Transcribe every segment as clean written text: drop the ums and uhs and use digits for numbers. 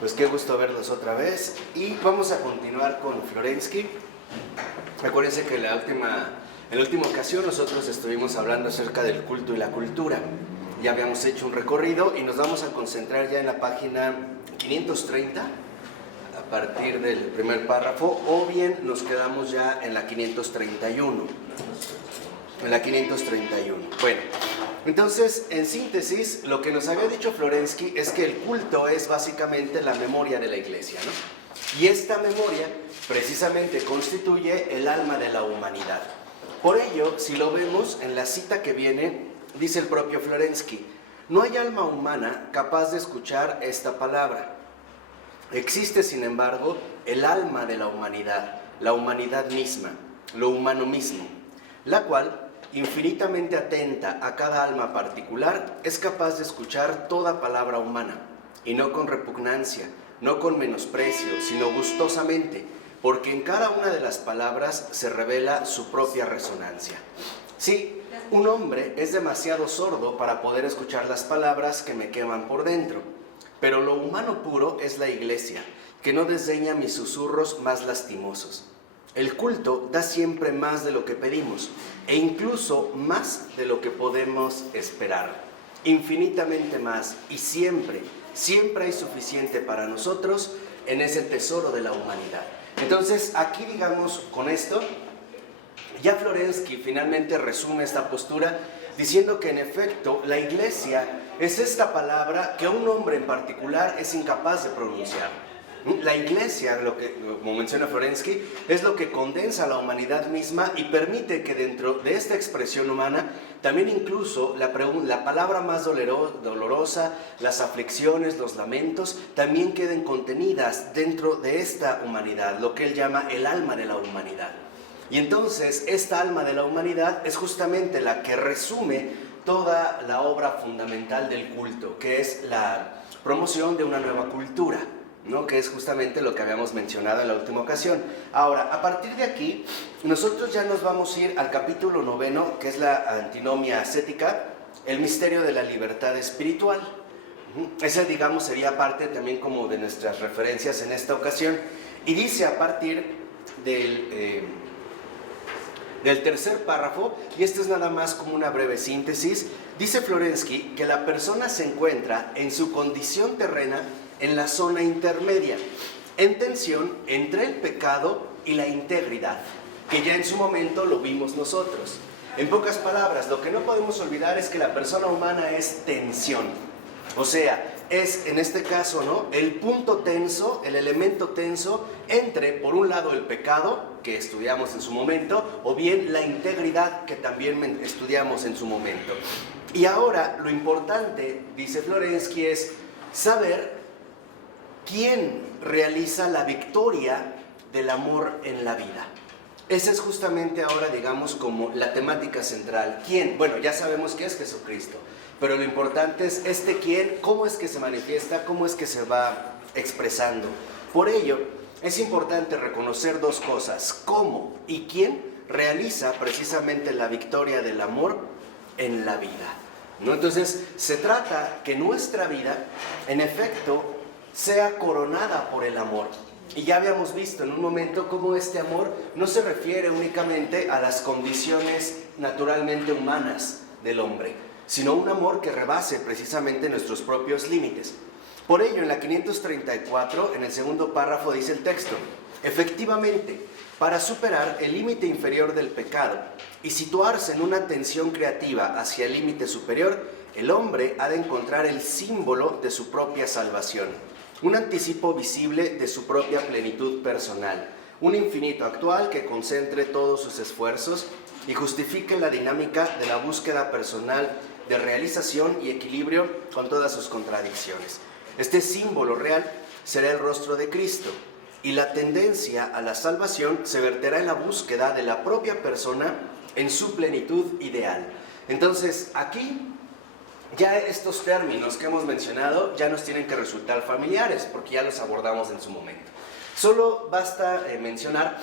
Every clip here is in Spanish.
Pues qué gusto verlos otra vez y vamos a continuar con Florensky. Acuérdense que en la última ocasión nosotros estuvimos hablando acerca del culto y la cultura. Ya habíamos hecho un recorrido y nos vamos a concentrar ya en la página 530 a partir del primer párrafo, o bien nos quedamos ya en la 531. En la 531. Bueno, entonces, en síntesis, lo que nos había dicho Florensky es que el culto es básicamente la memoria de la iglesia, ¿no? Y esta memoria precisamente constituye el alma de la humanidad. Por ello, si lo vemos en la cita que viene, dice el propio Florensky: no hay alma humana capaz de escuchar esta palabra. Existe, sin embargo, el alma de la humanidad misma, lo humano mismo, la cual, infinitamente atenta a cada alma particular, es capaz de escuchar toda palabra humana, y no con repugnancia, no con menosprecio, sino gustosamente, porque en cada una de las palabras se revela su propia resonancia. Sí, un hombre es demasiado sordo para poder escuchar las palabras que me queman por dentro, pero lo humano puro es la iglesia, que no desdeña mis susurros más lastimosos. El culto da siempre más de lo que pedimos, e incluso más de lo que podemos esperar. Infinitamente más, y siempre hay suficiente para nosotros en ese tesoro de la humanidad. Entonces, aquí, digamos, con esto, ya Florensky finalmente resume esta postura diciendo que en efecto la iglesia es esta palabra que un hombre en particular es incapaz de pronunciar. La iglesia, como menciona Florensky, es lo que condensa la humanidad misma y permite que dentro de esta expresión humana también incluso la palabra más dolorosa, las aflicciones, los lamentos, también queden contenidas dentro de esta humanidad, lo que él llama el alma de la humanidad. Y entonces esta alma de la humanidad es justamente la que resume toda la obra fundamental del culto, que es la promoción de una nueva cultura, ¿no? Que es justamente lo que habíamos mencionado en la última ocasión. Ahora, a partir de aquí, nosotros ya nos vamos a ir al capítulo 9, que es la antinomia ascética, el misterio de la libertad espiritual. Ese, digamos, sería parte también como de nuestras referencias en esta ocasión. Y dice a partir del tercer párrafo, y esto es nada más como una breve síntesis, dice Florensky que la persona se encuentra en su condición terrena en la zona intermedia, en tensión entre el pecado y la integridad, que ya en su momento lo vimos nosotros. En pocas palabras, lo que no podemos olvidar es que la persona humana es tensión, o sea, es en este caso, ¿no?, el punto tenso, el elemento tenso entre, por un lado, el pecado, que estudiamos en su momento, o bien la integridad, que también estudiamos en su momento. Y ahora, lo importante, dice Florensky, es saber quién realiza la victoria del amor en la vida. Esa es justamente ahora, digamos, como la temática central. ¿Quién? Bueno, ya sabemos que es Jesucristo, pero lo importante es este quién, cómo es que se manifiesta, cómo es que se va expresando. Por ello, es importante reconocer dos cosas: cómo y quién realiza precisamente la victoria del amor en la vida, ¿no? Entonces, se trata que nuestra vida, en efecto, sea coronada por el amor. Y ya habíamos visto en un momento cómo este amor no se refiere únicamente a las condiciones naturalmente humanas del hombre, sino un amor que rebase precisamente nuestros propios límites. Por ello, en la 534, en el segundo párrafo, dice el texto: efectivamente, para superar el límite inferior del pecado y situarse en una tensión creativa hacia el límite superior, el hombre ha de encontrar el símbolo de su propia salvación, un anticipo visible de su propia plenitud personal, un infinito actual que concentre todos sus esfuerzos y justifique la dinámica de la búsqueda personal de realización y equilibrio con todas sus contradicciones. Este símbolo real será el rostro de Cristo, y la tendencia a la salvación se verterá en la búsqueda de la propia persona en su plenitud ideal. Entonces, aquí ya estos términos que hemos mencionado ya nos tienen que resultar familiares, porque ya los abordamos en su momento. Solo basta mencionar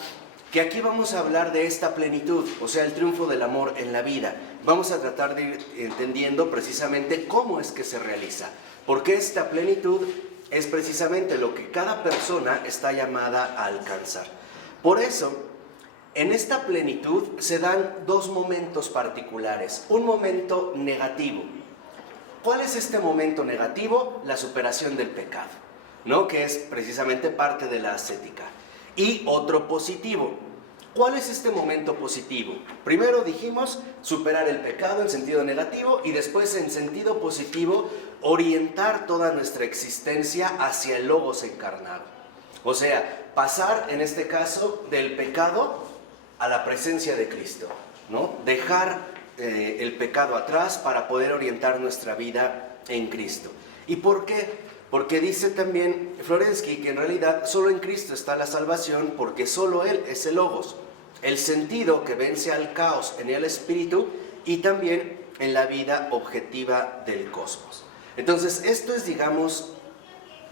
que aquí vamos a hablar de esta plenitud, o sea, el triunfo del amor en la vida. Vamos a tratar de ir entendiendo precisamente cómo es que se realiza, porque esta plenitud es precisamente lo que cada persona está llamada a alcanzar. Por eso, en esta plenitud se dan dos momentos particulares. Un momento negativo. ¿Cuál es este momento negativo? La superación del pecado, ¿no? Que es precisamente parte de la ascética. Y otro positivo. ¿Cuál es este momento positivo? Primero dijimos superar el pecado en sentido negativo y después en sentido positivo orientar toda nuestra existencia hacia el Logos encarnado. O sea, pasar en este caso del pecado a la presencia de Cristo, ¿no? Dejar el pecado atrás para poder orientar nuestra vida en Cristo. ¿Y por qué? Porque dice también Florensky que en realidad solo en Cristo está la salvación, porque solo Él es el Logos, el sentido que vence al caos en el espíritu y también en la vida objetiva del cosmos. Entonces esto es, digamos,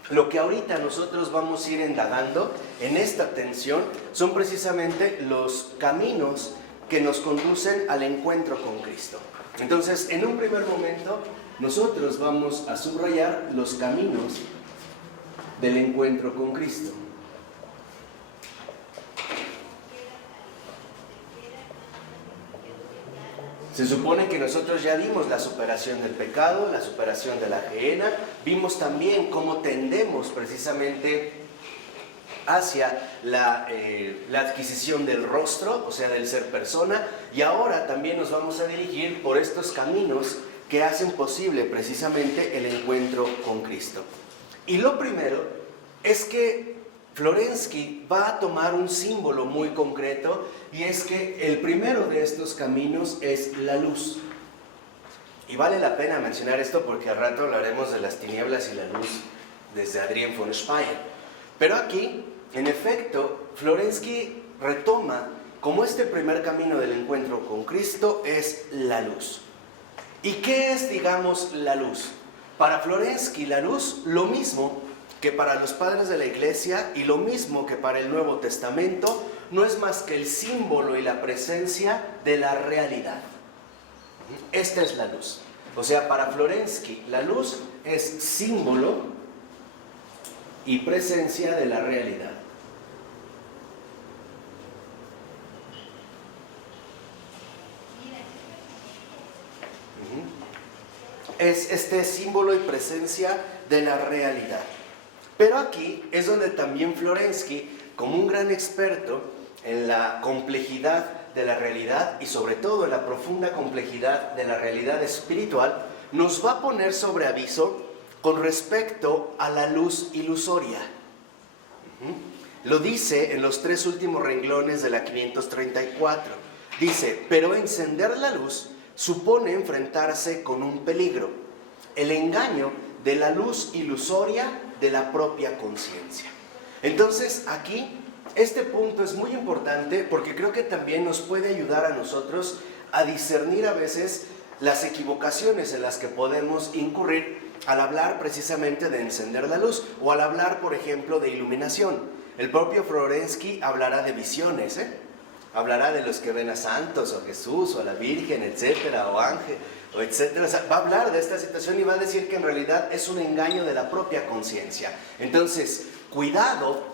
lo que ahorita nosotros vamos a ir indagando en esta tensión, son precisamente los caminos que nos conducen al encuentro con Cristo. Entonces, en un primer momento, nosotros vamos a subrayar los caminos del encuentro con Cristo. Se supone que nosotros ya vimos la superación del pecado, la superación de la gehenna, vimos también cómo tendemos precisamente hacia la adquisición del rostro, o sea, del ser persona, y ahora también nos vamos a dirigir por estos caminos que hacen posible precisamente el encuentro con Cristo. Y lo primero es que Florensky va a tomar un símbolo muy concreto, y es que el primero de estos caminos es la luz. Y vale la pena mencionar esto porque al rato hablaremos de las tinieblas y la luz desde Adrien von Speyer. Pero aquí, en efecto, Florensky retoma como este primer camino del encuentro con Cristo es la luz. ¿Y qué es, digamos, la luz? Para Florensky, la luz, lo mismo que para los padres de la Iglesia y lo mismo que para el Nuevo Testamento, no es más que el símbolo y la presencia de la realidad. Esta es la luz. O sea, para Florensky, la luz es símbolo y presencia de la realidad. Es este símbolo y presencia de la realidad. Pero aquí es donde también Florensky, como un gran experto en la complejidad de la realidad y sobre todo en la profunda complejidad de la realidad espiritual, nos va a poner sobre aviso con respecto a la luz ilusoria. Lo dice en los 3 últimos renglones de la 534. Dice, pero encender la luz supone enfrentarse con un peligro, el engaño de la luz ilusoria de la propia conciencia. Entonces aquí este punto es muy importante porque creo que también nos puede ayudar a nosotros a discernir a veces las equivocaciones en las que podemos incurrir al hablar precisamente de encender la luz o al hablar, por ejemplo, de iluminación. El propio Florensky hablará de visiones, hablará de los que ven a santos o a Jesús o a la Virgen, etcétera, o ángel, o etcétera. O sea, va a hablar de esta situación y va a decir que en realidad es un engaño de la propia conciencia. Entonces, cuidado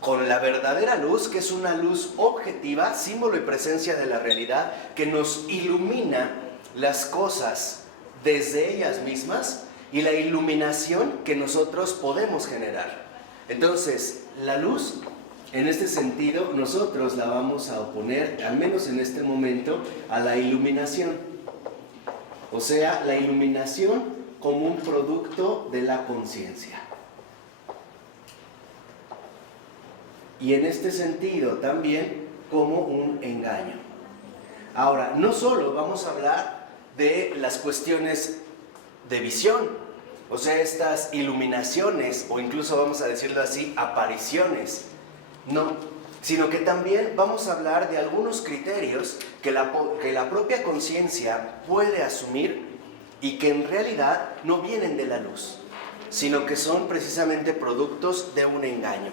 con la verdadera luz, que es una luz objetiva, símbolo y presencia de la realidad, que nos ilumina las cosas desde ellas mismas y la iluminación que nosotros podemos generar. Entonces, la luz, en este sentido, nosotros la vamos a oponer, al menos en este momento, a la iluminación. O sea, la iluminación como un producto de la conciencia. Y en este sentido también como un engaño. Ahora, no solo vamos a hablar de las cuestiones de visión, o sea, estas iluminaciones, o incluso vamos a decirlo así, apariciones, no, sino que también vamos a hablar de algunos criterios que la propia conciencia puede asumir y que en realidad no vienen de la luz, sino que son precisamente productos de un engaño.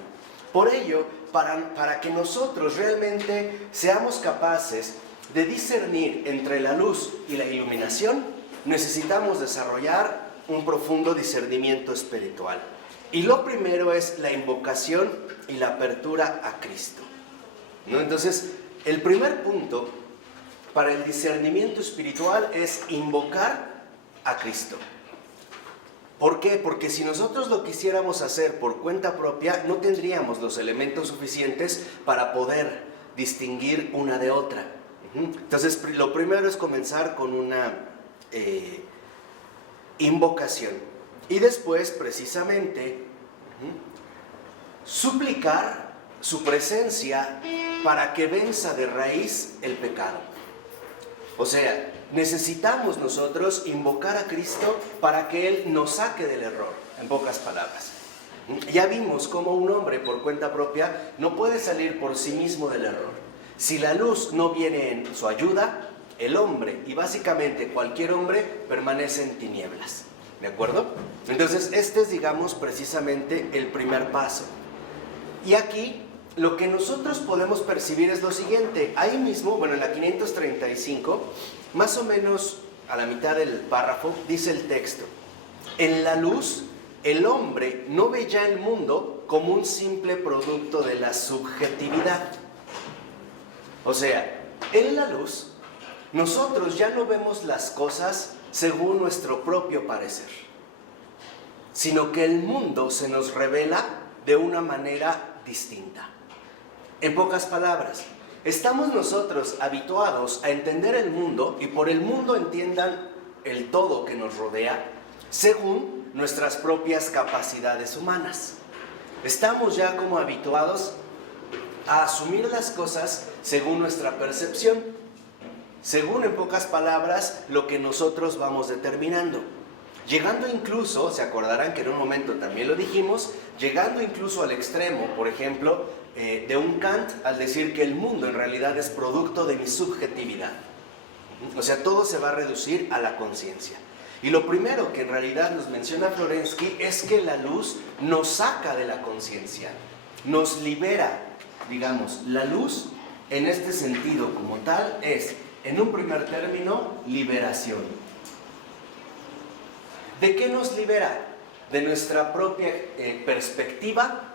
Por ello, para que nosotros realmente seamos capaces de discernir entre la luz y la iluminación, necesitamos desarrollar un profundo discernimiento espiritual. Y lo primero es la invocación y la apertura a Cristo, ¿no? Entonces, el primer punto para el discernimiento espiritual es invocar a Cristo. ¿Por qué? Porque si nosotros lo quisiéramos hacer por cuenta propia, no tendríamos los elementos suficientes para poder distinguir una de otra. Entonces, lo primero es comenzar con una invocación. Y después, precisamente, suplicar su presencia para que venza de raíz el pecado. O sea, necesitamos nosotros invocar a Cristo para que Él nos saque del error, en pocas palabras. Ya vimos cómo un hombre por cuenta propia no puede salir por sí mismo del error. Si la luz no viene en su ayuda, el hombre, y básicamente cualquier hombre, permanece en tinieblas. ¿De acuerdo? Entonces, este es, digamos, precisamente el primer paso. Y aquí, lo que nosotros podemos percibir es lo siguiente. Ahí mismo, bueno, en la 535, más o menos a la mitad del párrafo, dice el texto: en la luz, el hombre no ve ya el mundo como un simple producto de la subjetividad. O sea, en la luz, nosotros ya no vemos las cosas según nuestro propio parecer, sino que el mundo se nos revela de una manera distinta. En pocas palabras, estamos nosotros habituados a entender el mundo, y por el mundo entiendan el todo que nos rodea, según nuestras propias capacidades humanas. Estamos ya como habituados a asumir las cosas según nuestra percepción, según, en pocas palabras, lo que nosotros vamos determinando. Llegando incluso, se acordarán que en un momento también lo dijimos, llegando incluso al extremo, por ejemplo, de un Kant al decir que el mundo en realidad es producto de mi subjetividad. O sea, todo se va a reducir a la conciencia. Y lo primero que en realidad nos menciona Florensky es que la luz nos saca de la conciencia, nos libera, digamos. La luz, en este sentido como tal, es, en un primer término, liberación. ¿De qué nos libera? De nuestra propia perspectiva,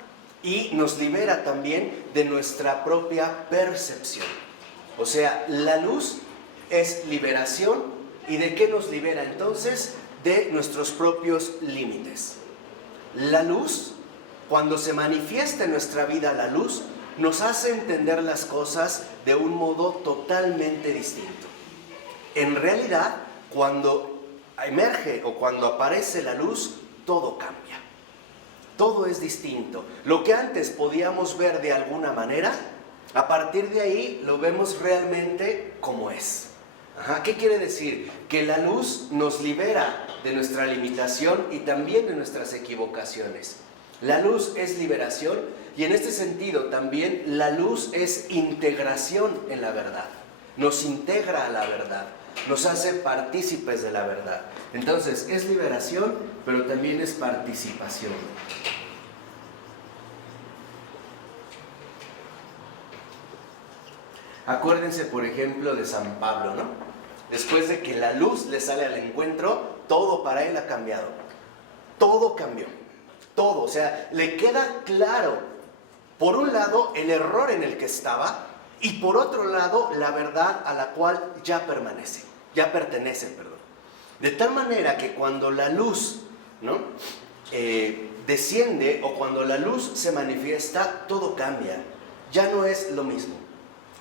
y nos libera también de nuestra propia percepción. O sea, la luz es liberación. ¿Y de qué nos libera entonces? De nuestros propios límites. La luz, cuando se manifiesta en nuestra vida la luz, nos hace entender las cosas de un modo totalmente distinto. En realidad, cuando emerge o cuando aparece la luz, todo cambia. Todo es distinto. Lo que antes podíamos ver de alguna manera, a partir de ahí lo vemos realmente como es. ¿Qué quiere decir? Que la luz nos libera de nuestra limitación y también de nuestras equivocaciones. La luz es liberación, y en este sentido también la luz es integración en la verdad. Nos integra a la verdad, nos hace partícipes de la verdad. Entonces, es liberación, pero también es participación. Acuérdense, por ejemplo, de San Pablo, ¿no? Después de que la luz le sale al encuentro, todo para él ha cambiado. Todo cambió. Todo. O sea, le queda claro, por un lado, el error en el que estaba, y por otro lado, la verdad a la cual ya pertenece, perdón. De tal manera que cuando la luz, ¿no?, desciende, o cuando la luz se manifiesta, todo cambia. Ya no es lo mismo.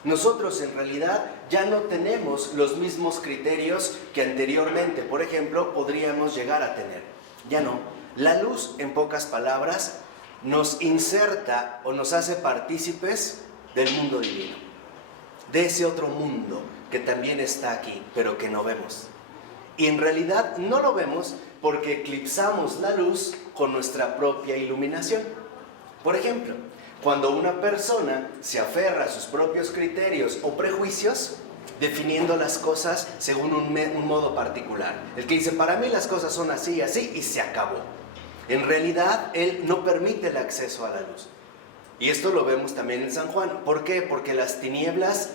Nosotros en realidad ya no tenemos los mismos criterios que anteriormente, por ejemplo, podríamos llegar a tener. Ya no. La luz, en pocas palabras, nos inserta o nos hace partícipes del mundo divino, de ese otro mundo que también está aquí, pero que no vemos. Y en realidad no lo vemos porque eclipsamos la luz con nuestra propia iluminación. Por ejemplo, cuando una persona se aferra a sus propios criterios o prejuicios, definiendo las cosas según un modo particular. El que dice, para mí las cosas son así y así, y se acabó. En realidad, él no permite el acceso a la luz. Y esto lo vemos también en San Juan. ¿Por qué? Porque las tinieblas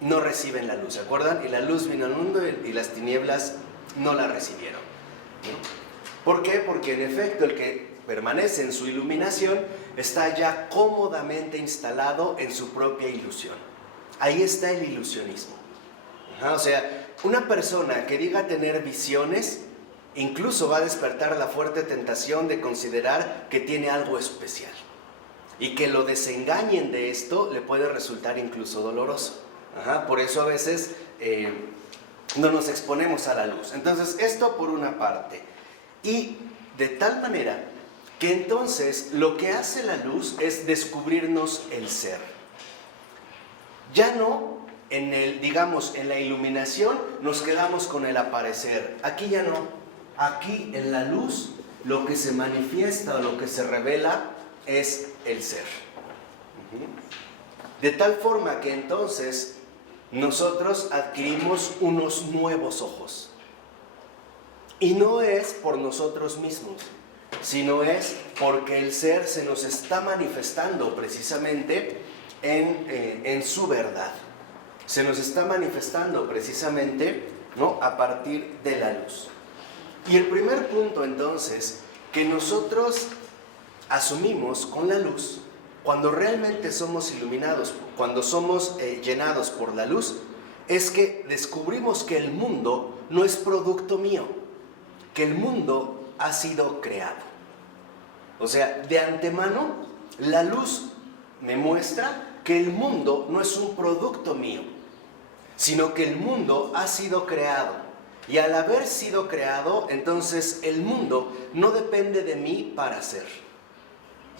no reciben la luz, ¿se acuerdan? Y la luz vino al mundo y las tinieblas no la recibieron. ¿Por qué? Porque en efecto el que permanece en su iluminación, está ya cómodamente instalado en su propia ilusión. Ahí está el ilusionismo. O sea, una persona que diga tener visiones, incluso va a despertar la fuerte tentación de considerar que tiene algo especial. Y que lo desengañen de esto le puede resultar incluso doloroso. Por eso a veces no nos exponemos a la luz. Entonces, esto por una parte. Y de tal manera que entonces lo que hace la luz es descubrirnos el ser. Ya no en la iluminación nos quedamos con el aparecer. Aquí ya no. Aquí en la luz lo que se manifiesta o lo que se revela es el ser. De tal forma que entonces nosotros adquirimos unos nuevos ojos. Y no es por nosotros mismos, sino es porque el ser se nos está manifestando precisamente en su verdad. Se nos está manifestando precisamente, ¿no?, a partir de la luz. Y el primer punto entonces que nosotros asumimos con la luz, cuando realmente somos iluminados, cuando somos llenados por la luz, es que descubrimos que el mundo no es producto mío, que el mundo ha sido creado. O sea, de antemano, la luz me muestra que el mundo no es un producto mío, sino que el mundo ha sido creado. Y al haber sido creado, entonces el mundo no depende de mí para ser.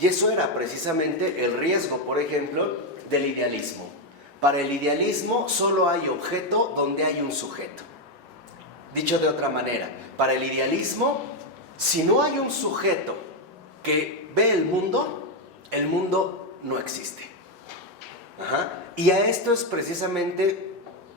Y eso era precisamente el riesgo, por ejemplo, del idealismo. Para el idealismo solo hay objeto donde hay un sujeto. Dicho de otra manera, para el idealismo, si no hay un sujeto que ve el mundo no existe. Y a esto es precisamente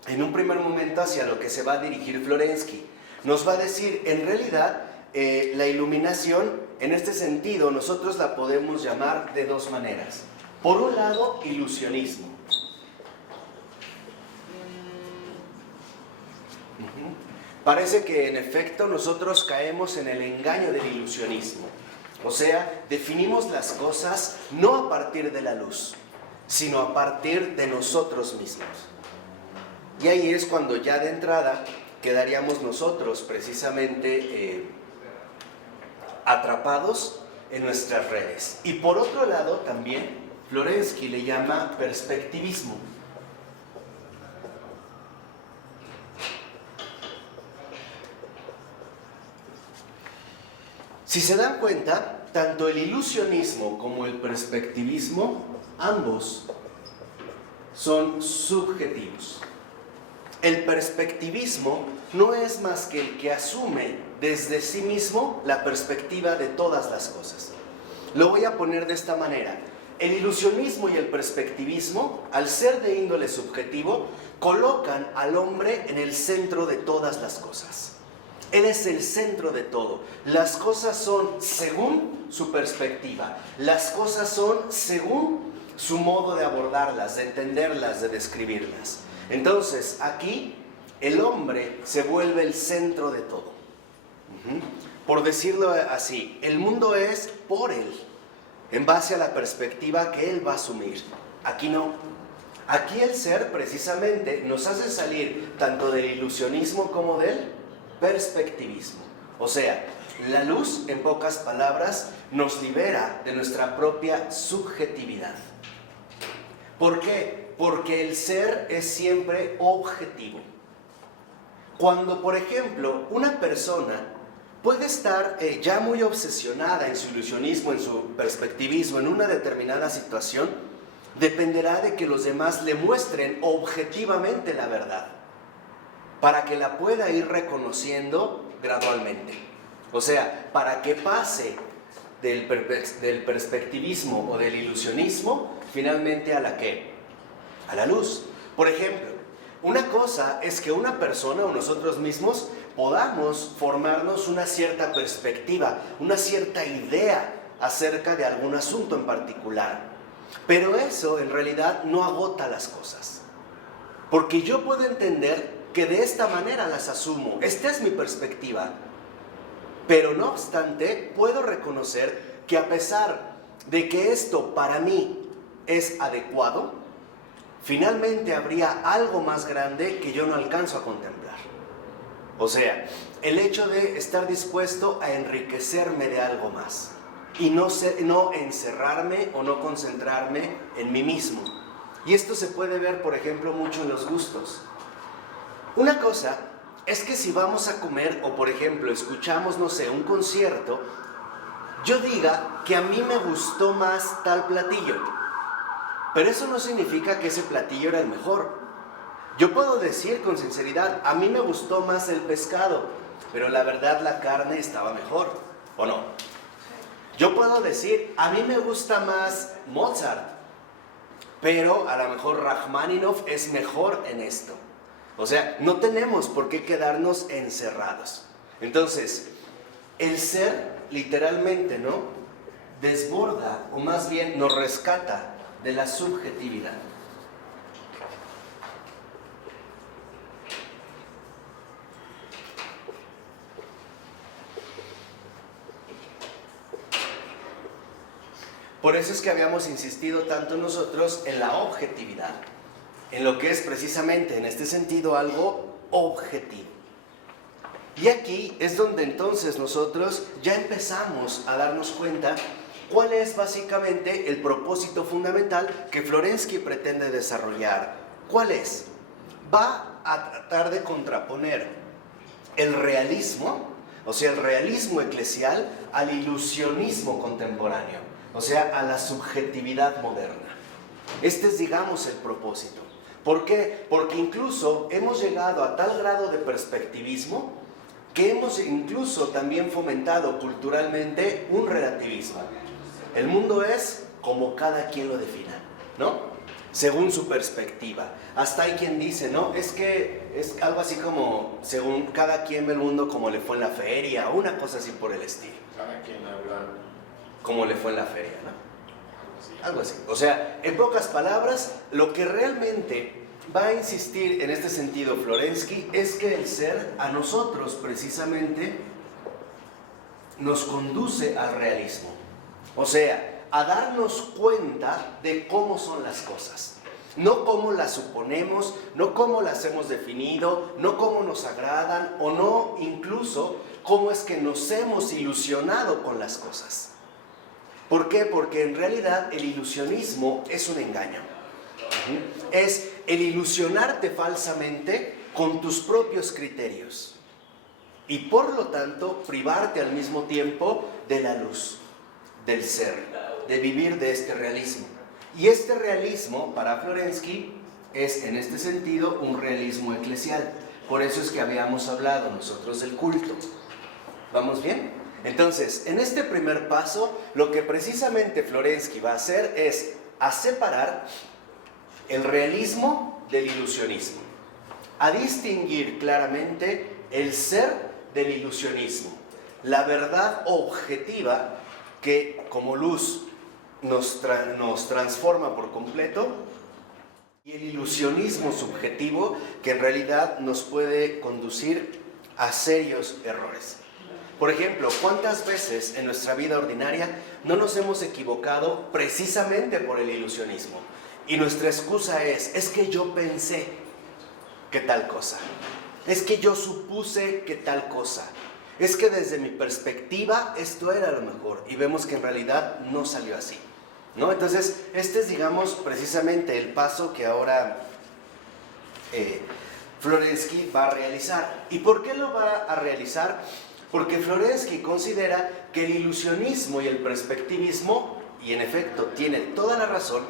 en un primer momento hacia lo que se va a dirigir Florensky. Nos va a decir, en realidad, la iluminación, en este sentido, nosotros la podemos llamar de dos maneras. Por un lado, ilusionismo. Parece que en efecto nosotros caemos en el engaño del ilusionismo. O sea, definimos las cosas no a partir de la luz, sino a partir de nosotros mismos. Y ahí es cuando ya de entrada quedaríamos nosotros precisamente atrapados en nuestras redes. Y por otro lado también Florensky le llama perspectivismo. Si se dan cuenta, tanto el ilusionismo como el perspectivismo, ambos son subjetivos. El perspectivismo no es más que el que asume desde sí mismo la perspectiva de todas las cosas. Lo voy a poner de esta manera. El ilusionismo y el perspectivismo, al ser de índole subjetivo, colocan al hombre en el centro de todas las cosas. Él es el centro de todo. Las cosas son según su perspectiva. Las cosas son según su modo de abordarlas, de entenderlas, de describirlas. Entonces, aquí el hombre se vuelve el centro de todo. Por decirlo así, el mundo es por él, en base a la perspectiva que él va a asumir. Aquí no. Aquí el ser precisamente nos hace salir tanto del ilusionismo como del perspectivismo. O sea, la luz, en pocas palabras, nos libera de nuestra propia subjetividad. ¿Por qué? Porque el ser es siempre objetivo. Cuando, por ejemplo, una persona puede estar ya muy obsesionada en su ilusionismo, en su perspectivismo, en una determinada situación, dependerá de que los demás le muestren objetivamente la verdad, para que la pueda ir reconociendo gradualmente. O sea, para que pase del perspectivismo o del ilusionismo finalmente a la ¿qué? A la luz. Por ejemplo, una cosa es que una persona o nosotros mismos podamos formarnos una cierta perspectiva, una cierta idea acerca de algún asunto en particular. Pero eso en realidad no agota las cosas. Porque yo puedo entender que de esta manera las asumo. Esta es mi perspectiva. Pero no obstante, puedo reconocer que a pesar de que esto para mí es adecuado, finalmente habría algo más grande que yo no alcanzo a contemplar. O sea, el hecho de estar dispuesto a enriquecerme de algo más y no encerrarme o no concentrarme en mí mismo. Y esto se puede ver, por ejemplo, mucho en los gustos. Una cosa es que si vamos a comer o, por ejemplo, escuchamos, no sé, un concierto, yo diga que a mí me gustó más tal platillo, pero eso no significa que ese platillo era el mejor. Yo puedo decir con sinceridad, a mí me gustó más el pescado, pero la verdad la carne estaba mejor, ¿o no? Yo puedo decir, a mí me gusta más Mozart, pero a lo mejor Rachmaninoff es mejor en esto. O sea, no tenemos por qué quedarnos encerrados. Entonces, el ser, literalmente, ¿no?, desborda, o más bien nos rescata de la subjetividad. Por eso es que habíamos insistido tanto nosotros en la objetividad, en lo que es precisamente, en este sentido, algo objetivo. Y aquí es donde entonces nosotros ya empezamos a darnos cuenta cuál es básicamente el propósito fundamental que Florensky pretende desarrollar. ¿Cuál es? Va a tratar de contraponer el realismo, o sea, el realismo eclesial, al ilusionismo contemporáneo, o sea, a la subjetividad moderna. Este es, digamos, el propósito. ¿Por qué? Porque incluso hemos llegado a tal grado de perspectivismo que hemos incluso también fomentado culturalmente un relativismo. El mundo es como cada quien lo defina, ¿no? Según su perspectiva. Hasta hay quien dice, ¿no? Es que es algo así como, según cada quien ve el mundo como le fue en la feria, o una cosa así por el estilo. Cada quien habla como le fue en la feria, ¿no? Algo así. O sea, en pocas palabras, lo que realmente va a insistir en este sentido Florensky es que el ser a nosotros precisamente nos conduce al realismo. O sea, a darnos cuenta de cómo son las cosas. No cómo las suponemos, no cómo las hemos definido, no cómo nos agradan o no incluso cómo es que nos hemos ilusionado con las cosas. ¿Por qué? Porque en realidad el ilusionismo es un engaño. Es el ilusionarte falsamente con tus propios criterios y por lo tanto privarte al mismo tiempo de la luz, del ser, de vivir de este realismo. Y este realismo para Florensky es en este sentido un realismo eclesial. Por eso es que habíamos hablado nosotros del culto. ¿Vamos bien? Entonces, en este primer paso, lo que precisamente Florensky va a hacer es a separar el realismo del ilusionismo, a distinguir claramente el ser del ilusionismo, la verdad objetiva que como luz nos transforma por completo, y el ilusionismo subjetivo que en realidad nos puede conducir a serios errores. Por ejemplo, ¿cuántas veces en nuestra vida ordinaria no nos hemos equivocado precisamente por el ilusionismo? Y nuestra excusa es que yo pensé que tal cosa, es que yo supuse que tal cosa, es que desde mi perspectiva esto era lo mejor, y vemos que en realidad no salió así, ¿no? Entonces, este es, digamos, precisamente el paso que ahora Florensky va a realizar. ¿Y por qué lo va a realizar? Porque Florensky considera que el ilusionismo y el perspectivismo, y en efecto tiene toda la razón,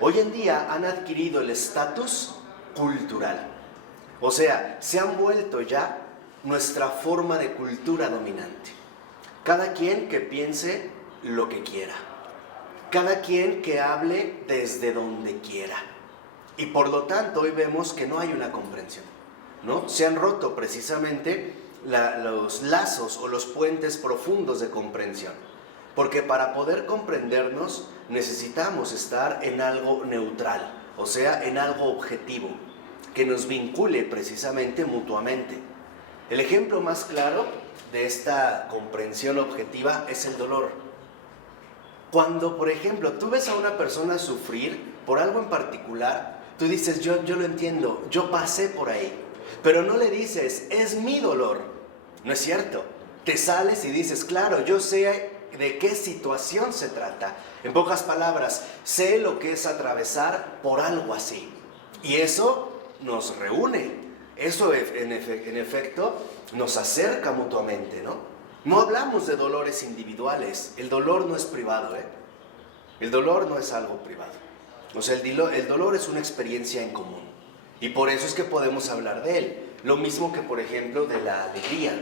hoy en día han adquirido el estatus cultural. O sea, se han vuelto ya nuestra forma de cultura dominante. Cada quien que piense lo que quiera. Cada quien que hable desde donde quiera. Y por lo tanto hoy vemos que no hay una comprensión, ¿no? Se han roto precisamente los lazos o los puentes profundos de comprensión. Porque para poder comprendernos necesitamos estar en algo neutral, o sea, en algo objetivo, que nos vincule precisamente mutuamente. El ejemplo más claro de esta comprensión objetiva es el dolor. Cuando, por ejemplo, tú ves a una persona sufrir por algo en particular, tú dices, yo lo entiendo, yo pasé por ahí. Pero no le dices, es mi dolor. No es cierto. Te sales y dices, claro, yo sé de qué situación se trata. En pocas palabras, sé lo que es atravesar por algo así. Y eso nos reúne. Eso en efecto nos acerca mutuamente, ¿no? No hablamos de dolores individuales. El dolor no es privado, ¿eh? El dolor no es algo privado. O sea, el dolor es una experiencia en común. Y por eso es que podemos hablar de él. Lo mismo que, por ejemplo, de la alegría.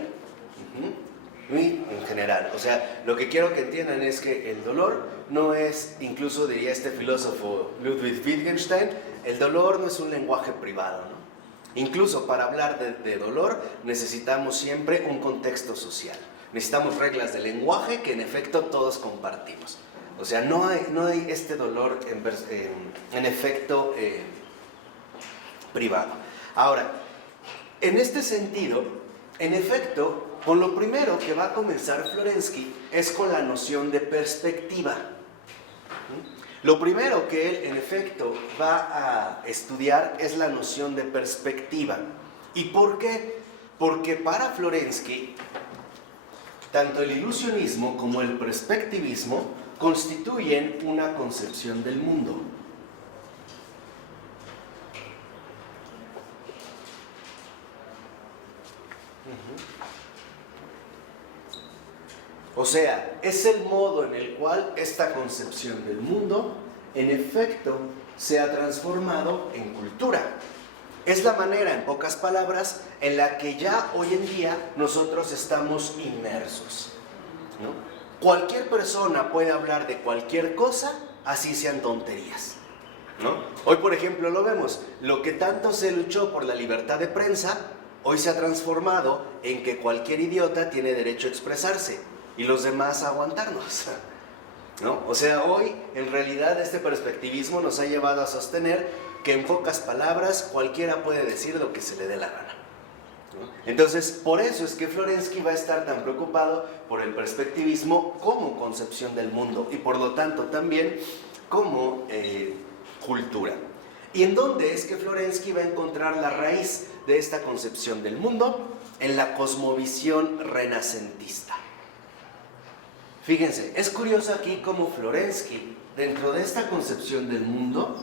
En general. O sea, lo que quiero que entiendan es que el dolor no es, incluso diría este filósofo Ludwig Wittgenstein, el dolor no es un lenguaje privado, ¿no? Incluso para hablar de dolor necesitamos siempre un contexto social. Necesitamos reglas de lenguaje que en efecto todos compartimos. O sea, no hay este dolor en efecto privado. Ahora, en este sentido, en efecto, con lo primero que va a comenzar Florensky es con la noción de perspectiva. Lo primero que él, en efecto, va a estudiar es la noción de perspectiva. ¿Y por qué? Porque para Florensky, tanto el ilusionismo como el perspectivismo constituyen una concepción del mundo. O sea, es el modo en el cual esta concepción del mundo, en efecto, se ha transformado en cultura. Es la manera, en pocas palabras, en la que ya hoy en día nosotros estamos inmersos, ¿no? Cualquier persona puede hablar de cualquier cosa, así sean tonterías, ¿no? Hoy, por ejemplo, lo vemos. Lo que tanto se luchó por la libertad de prensa, hoy se ha transformado en que cualquier idiota tiene derecho a expresarse y los demás a aguantarnos, ¿no? O sea, hoy en realidad este perspectivismo nos ha llevado a sostener que en pocas palabras cualquiera puede decir lo que se le dé la gana, ¿no? Entonces, por eso es que Florensky va a estar tan preocupado por el perspectivismo como concepción del mundo y por lo tanto también como cultura. ¿Y en dónde es que Florensky va a encontrar la raíz de esta concepción del mundo? En la cosmovisión renacentista. Fíjense, es curioso aquí cómo Florensky, dentro de esta concepción del mundo,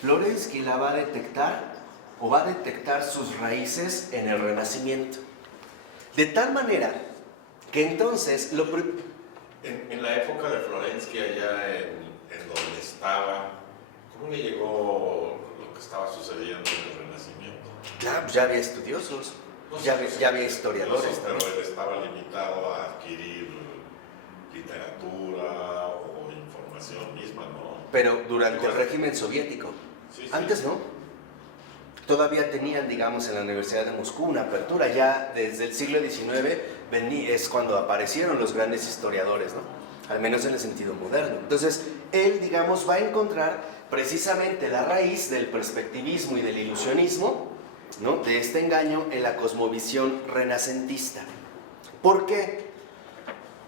Florensky la va a detectar o va a detectar sus raíces en el Renacimiento. De tal manera que entonces en la época de Florensky, allá en donde estaba, ¿cómo le llegó lo que estaba sucediendo en el Renacimiento? Claro, ya había estudiosos, ya había historiadores. Pero él estaba limitado a adquirir literatura o información misma, ¿no? Pero durante el régimen soviético. Sí, sí. Antes no. Todavía tenían, digamos, en la Universidad de Moscú una apertura. Ya desde el siglo XIX es cuando aparecieron los grandes historiadores, ¿no? Al menos en el sentido moderno. Entonces, él, digamos, va a encontrar precisamente la raíz del perspectivismo y del ilusionismo, ¿no? De este engaño en la cosmovisión renacentista. ¿Por qué?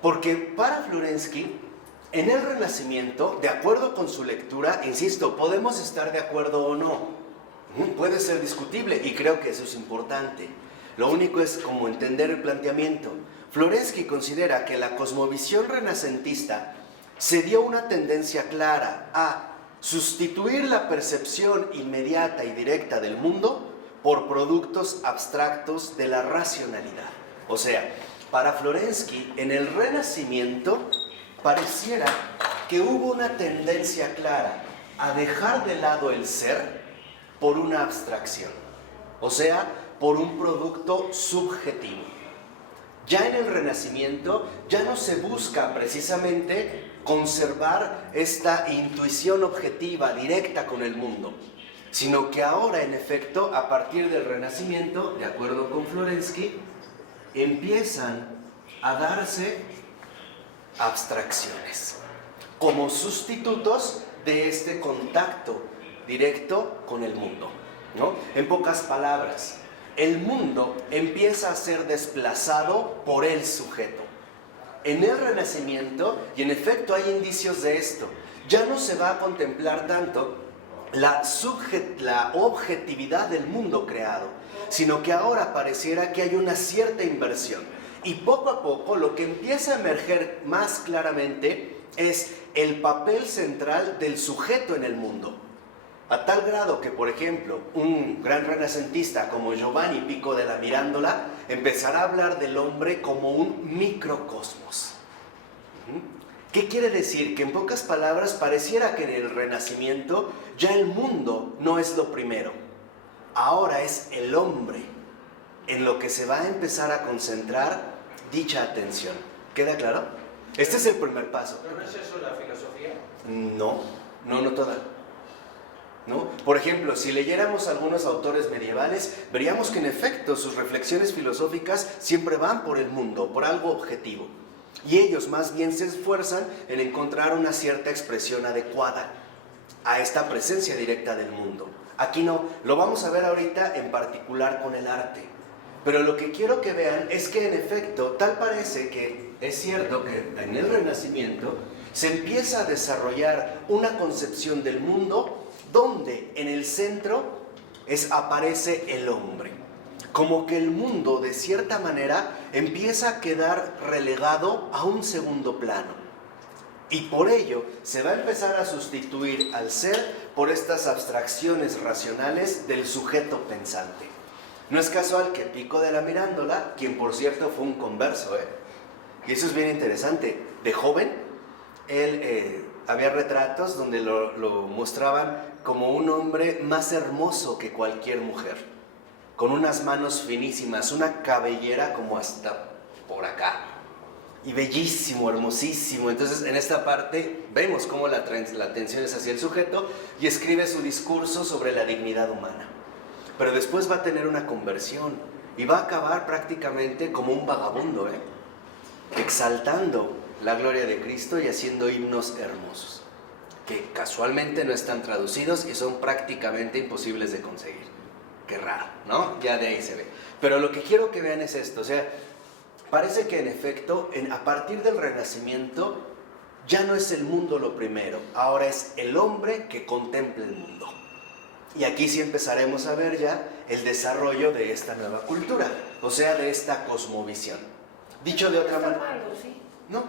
Porque para Florensky, en el Renacimiento, de acuerdo con su lectura, insisto, podemos estar de acuerdo o no, puede ser discutible y creo que eso es importante. Lo único es como entender el planteamiento. Florensky considera que la cosmovisión renacentista se dio una tendencia clara a sustituir la percepción inmediata y directa del mundo por productos abstractos de la racionalidad. O sea, para Florensky, en el Renacimiento, pareciera que hubo una tendencia clara a dejar de lado el ser por una abstracción, o sea, por un producto subjetivo. Ya en el Renacimiento ya no se busca precisamente conservar esta intuición objetiva directa con el mundo, sino que ahora, en efecto, a partir del Renacimiento, de acuerdo con Florensky, empiezan a darse abstracciones como sustitutos de este contacto directo con el mundo, ¿no? En pocas palabras, el mundo empieza a ser desplazado por el sujeto. en el Renacimiento, y en efecto hay indicios de esto, ya no se va a contemplar tanto la objetividad del mundo creado, sino que ahora pareciera que hay una cierta inversión. Y poco a poco lo que empieza a emerger más claramente es el papel central del sujeto en el mundo. A tal grado que, por ejemplo, un gran renacentista como Giovanni Pico della Mirandola empezará a hablar del hombre como un microcosmos. ¿Qué quiere decir? Que en pocas palabras pareciera que en el Renacimiento ya el mundo no es lo primero. Ahora es el hombre en lo que se va a empezar a concentrar dicha atención. ¿Queda claro? Este es el primer paso. ¿Pero no es eso la filosofía? No toda. ¿No? Por ejemplo, si leyéramos algunos autores medievales, veríamos que en efecto sus reflexiones filosóficas siempre van por el mundo, por algo objetivo. Y ellos más bien se esfuerzan en encontrar una cierta expresión adecuada a esta presencia directa del mundo. Aquí no, lo vamos a ver ahorita en particular con el arte. Pero lo que quiero que vean es que en efecto, tal parece que es cierto que en el Renacimiento se empieza a desarrollar una concepción del mundo donde en el centro aparece el hombre. Como que el mundo, de cierta manera, empieza a quedar relegado a un segundo plano. Y por ello se va a empezar a sustituir al ser por estas abstracciones racionales del sujeto pensante. No es casual que Pico della Mirandola, quien por cierto fue un converso, y eso es bien interesante, de joven, él había retratos donde lo mostraban como un hombre más hermoso que cualquier mujer, con unas manos finísimas, una cabellera como hasta por acá, y bellísimo, hermosísimo. Entonces en esta parte vemos cómo la atención es hacia el sujeto y escribe su discurso sobre la dignidad humana. Pero después va a tener una conversión y va a acabar prácticamente como un vagabundo, exaltando la gloria de Cristo y haciendo himnos hermosos, que casualmente no están traducidos y son prácticamente imposibles de conseguir. Qué raro, ¿no? Ya de ahí se ve. Pero lo que quiero que vean es esto, o sea, parece que en efecto, a partir del Renacimiento, ya no es el mundo lo primero, ahora es el hombre que contempla el mundo. Y aquí sí empezaremos a ver ya el desarrollo de esta nueva cultura, o sea, de esta cosmovisión. Dicho de otra manera... malo, ¿sí? No.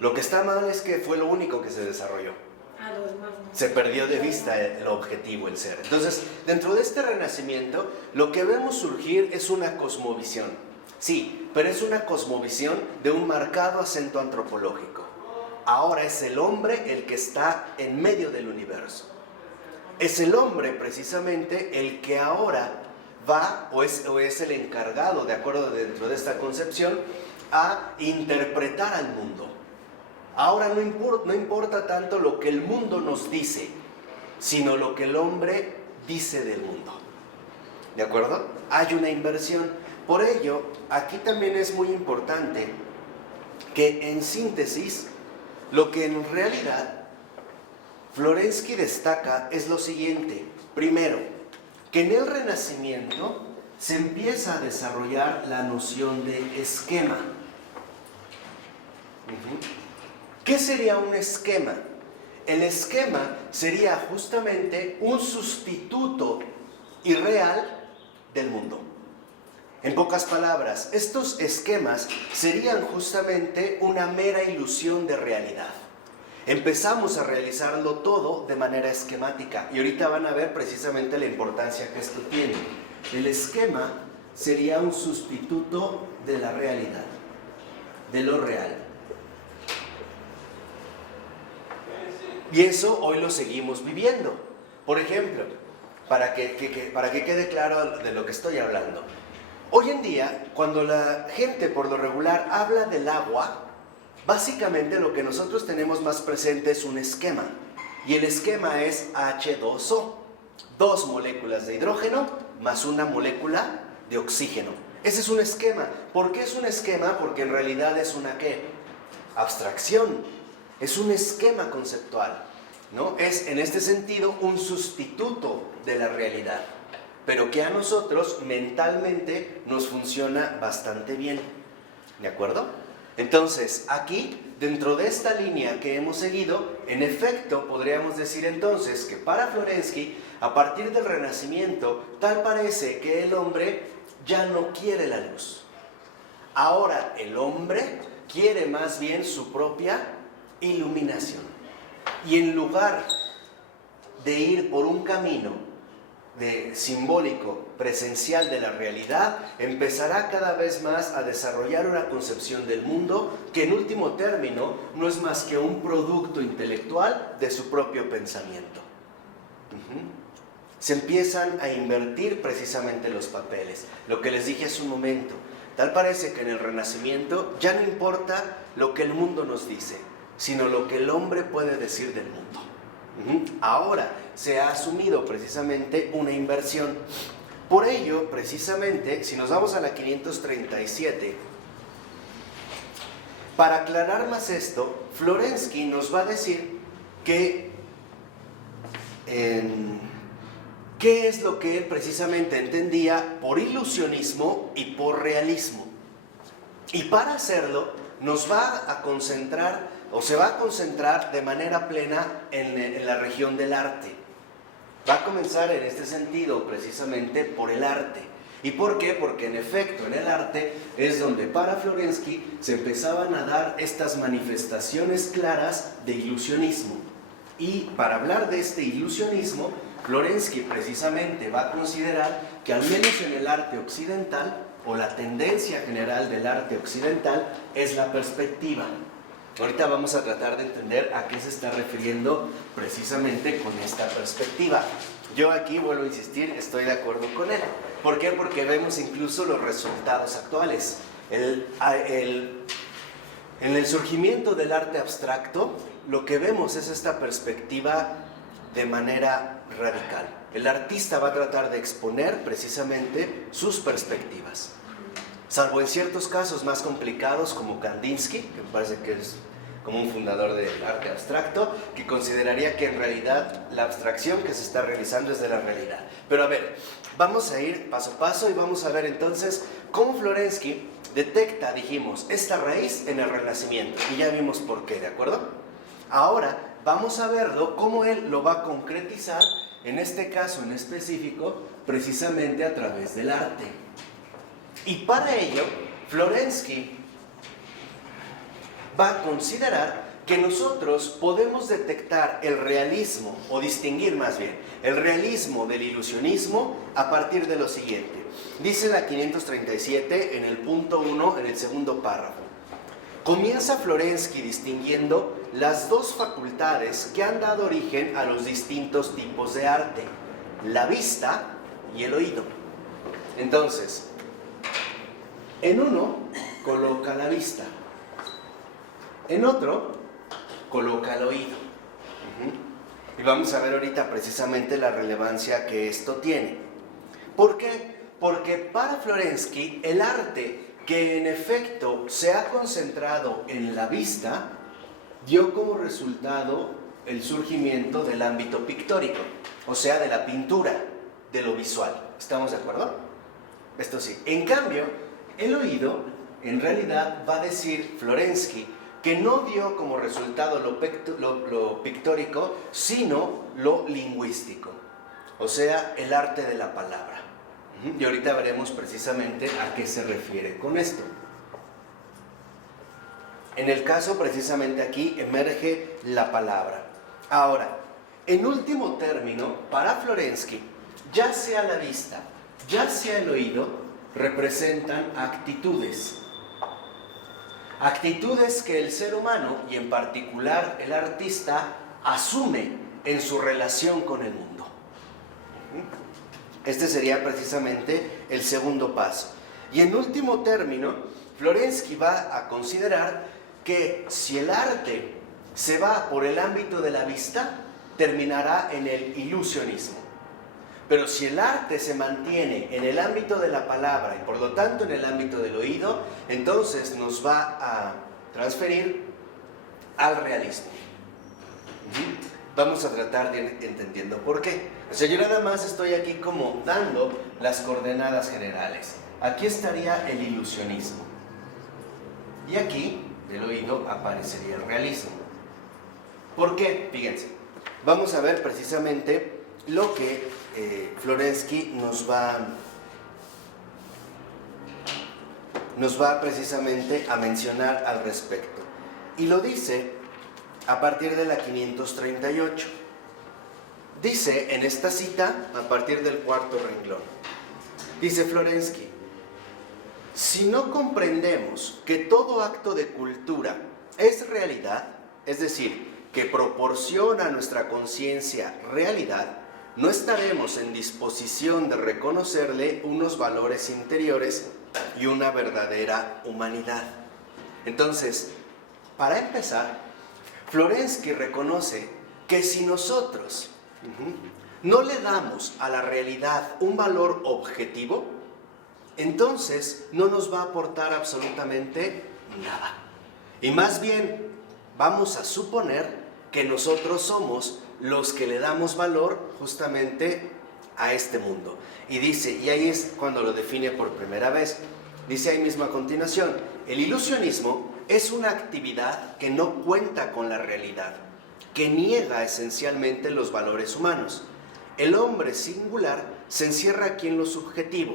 Lo que está mal es que fue lo único que se desarrolló. Lo demás no. Se perdió de vista el objetivo, el ser. Entonces, dentro de este renacimiento, lo que vemos surgir es una cosmovisión. Sí, pero es una cosmovisión de un marcado acento antropológico. Ahora es el hombre el que está en medio del universo. Es el hombre precisamente el que ahora va o es el encargado, de acuerdo dentro de esta concepción, a interpretar al mundo. Ahora no importa tanto lo que el mundo nos dice, sino lo que el hombre dice del mundo. ¿De acuerdo? Hay una inversión. Por ello, aquí también es muy importante que en síntesis, lo que en realidad Florensky destaca es lo siguiente. Primero, que en el Renacimiento se empieza a desarrollar la noción de esquema. ¿Qué sería un esquema? El esquema sería justamente un sustituto irreal del mundo. En pocas palabras, estos esquemas serían justamente una mera ilusión de realidad. Empezamos a realizarlo todo de manera esquemática y ahorita van a ver precisamente la importancia que esto tiene. El esquema sería un sustituto de la realidad, de lo real. Y eso hoy lo seguimos viviendo. Por ejemplo, para que quede claro de lo que estoy hablando. Hoy en día, cuando la gente por lo regular habla del agua, básicamente lo que nosotros tenemos más presente es un esquema. Y el esquema es H2O. 2 moléculas de hidrógeno más una molécula de oxígeno. Ese es un esquema. ¿Por qué es un esquema? Porque en realidad es una ¿qué? Abstracción. Es un esquema conceptual, ¿no? Es en este sentido un sustituto de la realidad, pero que a nosotros mentalmente nos funciona bastante bien. ¿De acuerdo? Entonces, aquí, dentro de esta línea que hemos seguido, en efecto, podríamos decir entonces que para Florensky, a partir del Renacimiento, tal parece que el hombre ya no quiere la luz. Ahora el hombre quiere más bien su propia iluminación. Y en lugar de ir por un camino simbólico, presencial de la realidad, empezará cada vez más a desarrollar una concepción del mundo que en último término no es más que un producto intelectual de su propio pensamiento. Se empiezan a invertir precisamente los papeles, lo que les dije hace un momento. Tal parece que en el Renacimiento ya no importa lo que el mundo nos dice, sino lo que el hombre puede decir del mundo. Ahora se ha asumido precisamente una inversión. Por ello, precisamente, si nos vamos a la 537, para aclarar más esto, Florensky nos va a decir que qué es lo que él precisamente entendía por ilusionismo y por realismo. Y para hacerlo, nos va a concentrar, o se va a concentrar de manera plena en la región del arte. Va a comenzar en este sentido precisamente por el arte. ¿Y por qué? Porque en efecto en el arte es donde para Florensky se empezaban a dar estas manifestaciones claras de ilusionismo. Y para hablar de este ilusionismo, Florensky precisamente va a considerar que al menos en el arte occidental, o la tendencia general del arte occidental, es la perspectiva. Ahorita vamos a tratar de entender a qué se está refiriendo precisamente con esta perspectiva. Yo aquí, vuelvo a insistir, estoy de acuerdo con él. ¿Por qué? Porque vemos incluso los resultados actuales. En el surgimiento del arte abstracto, lo que vemos es esta perspectiva de manera radical. El artista va a tratar de exponer precisamente sus perspectivas. Salvo en ciertos casos más complicados como Kandinsky, que me parece que es como un fundador del arte abstracto, que consideraría que en realidad la abstracción que se está realizando es de la realidad. Pero a ver, vamos a ir paso a paso y vamos a ver entonces cómo Florensky detecta, dijimos, esta raíz en el Renacimiento. Y ya vimos por qué, ¿de acuerdo? Ahora vamos a verlo, cómo él lo va a concretizar, en este caso en específico, precisamente a través del arte. Y para ello, Florensky va a considerar que nosotros podemos detectar el realismo, o distinguir más bien, el realismo del ilusionismo a partir de lo siguiente. Dice la 537 en el punto 1, en el segundo párrafo. Comienza Florensky distinguiendo las dos facultades que han dado origen a los distintos tipos de arte, la vista y el oído. Entonces, en uno coloca la vista, en otro coloca el oído. Y vamos a ver ahorita precisamente la relevancia que esto tiene. ¿Por qué? Porque para Florensky el arte que en efecto se ha concentrado en la vista dio como resultado el surgimiento del ámbito pictórico, o sea, de la pintura, de lo visual. ¿Estamos de acuerdo? Esto sí. En cambio, el oído, en realidad, va a decir Florensky que no dio como resultado lo pictórico, sino lo lingüístico, o sea, el arte de la palabra. Y ahorita veremos precisamente a qué se refiere con esto. En el caso precisamente aquí emerge la palabra. Ahora, en último término, para Florensky, ya sea la vista, ya sea el oído, representan actitudes. Actitudes que el ser humano, y en particular el artista, asume en su relación con el mundo. Este sería precisamente el segundo paso. Y en último término, Florensky va a considerar que si el arte se va por el ámbito de la vista, terminará en el ilusionismo. Pero si el arte se mantiene en el ámbito de la palabra y por lo tanto en el ámbito del oído, entonces nos va a transferir al realismo. Vamos a tratar de ir entendiendo por qué. O sea, yo nada más estoy aquí como dando las coordenadas generales. Aquí estaría el ilusionismo. Y aquí, del oído, aparecería el realismo. ¿Por qué? Fíjense, vamos a ver precisamente lo que Florensky nos va precisamente a mencionar al respecto. Y lo dice a partir de la 538. Dice en esta cita, a partir del cuarto renglón, dice Florensky: si no comprendemos que todo acto de cultura es realidad, es decir, que proporciona a nuestra conciencia realidad, no estaremos en disposición de reconocerle unos valores interiores y una verdadera humanidad. Entonces, para empezar, Florensky reconoce que si nosotros no le damos a la realidad un valor objetivo, entonces no nos va a aportar absolutamente nada. Y más bien vamos a suponer que nosotros somos los que le damos valor justamente a este mundo. Y dice, y ahí es cuando lo define por primera vez, dice ahí mismo a continuación: el ilusionismo es una actividad que no cuenta con la realidad, que niega esencialmente los valores humanos. El hombre singular se encierra aquí en lo subjetivo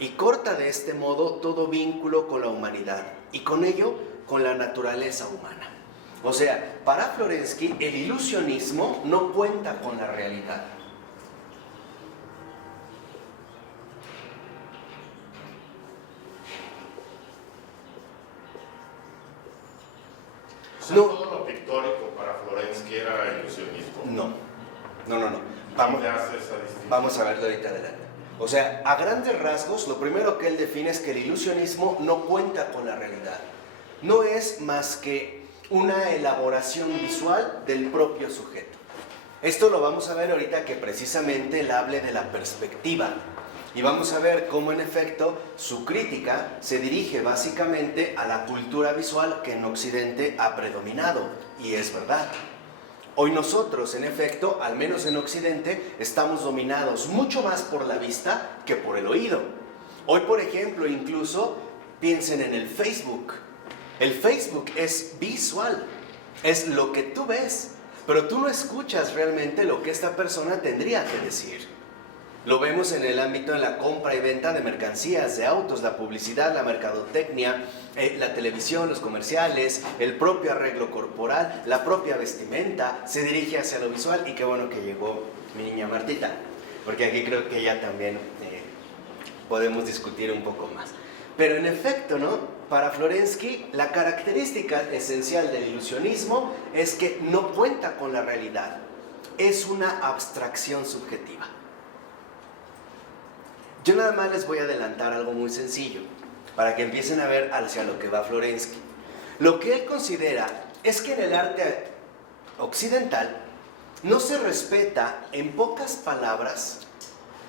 y corta de este modo todo vínculo con la humanidad y con ello con la naturaleza humana. O sea, para Florensky el ilusionismo no cuenta con la realidad. O sea, todo lo pictórico para Florensky era ilusionismo. No. Vamos a verlo ahorita adelante. O sea, a grandes rasgos, lo primero que él define es que el ilusionismo no cuenta con la realidad. No es más que una elaboración visual del propio sujeto. Esto lo vamos a ver ahorita que precisamente él hable de la perspectiva. Y vamos a ver cómo en efecto su crítica se dirige básicamente a la cultura visual que en Occidente ha predominado. Y es verdad. Hoy nosotros, en efecto, al menos en Occidente, estamos dominados mucho más por la vista que por el oído. Hoy, por ejemplo, incluso piensen en el Facebook. El Facebook es visual, es lo que tú ves, pero tú no escuchas realmente lo que esta persona tendría que decir. Lo vemos en el ámbito de la compra y venta de mercancías, de autos, la publicidad, la mercadotecnia, la televisión, los comerciales, el propio arreglo corporal, la propia vestimenta, se dirige hacia lo visual. Y qué bueno que llegó mi niña Martita, porque aquí creo que ya también podemos discutir un poco más. Pero en efecto, ¿no? Para Florensky, la característica esencial del ilusionismo es que no cuenta con la realidad, es una abstracción subjetiva. Yo nada más les voy a adelantar algo muy sencillo, para que empiecen a ver hacia lo que va Florensky. Lo que él considera es que en el arte occidental no se respeta, en pocas palabras,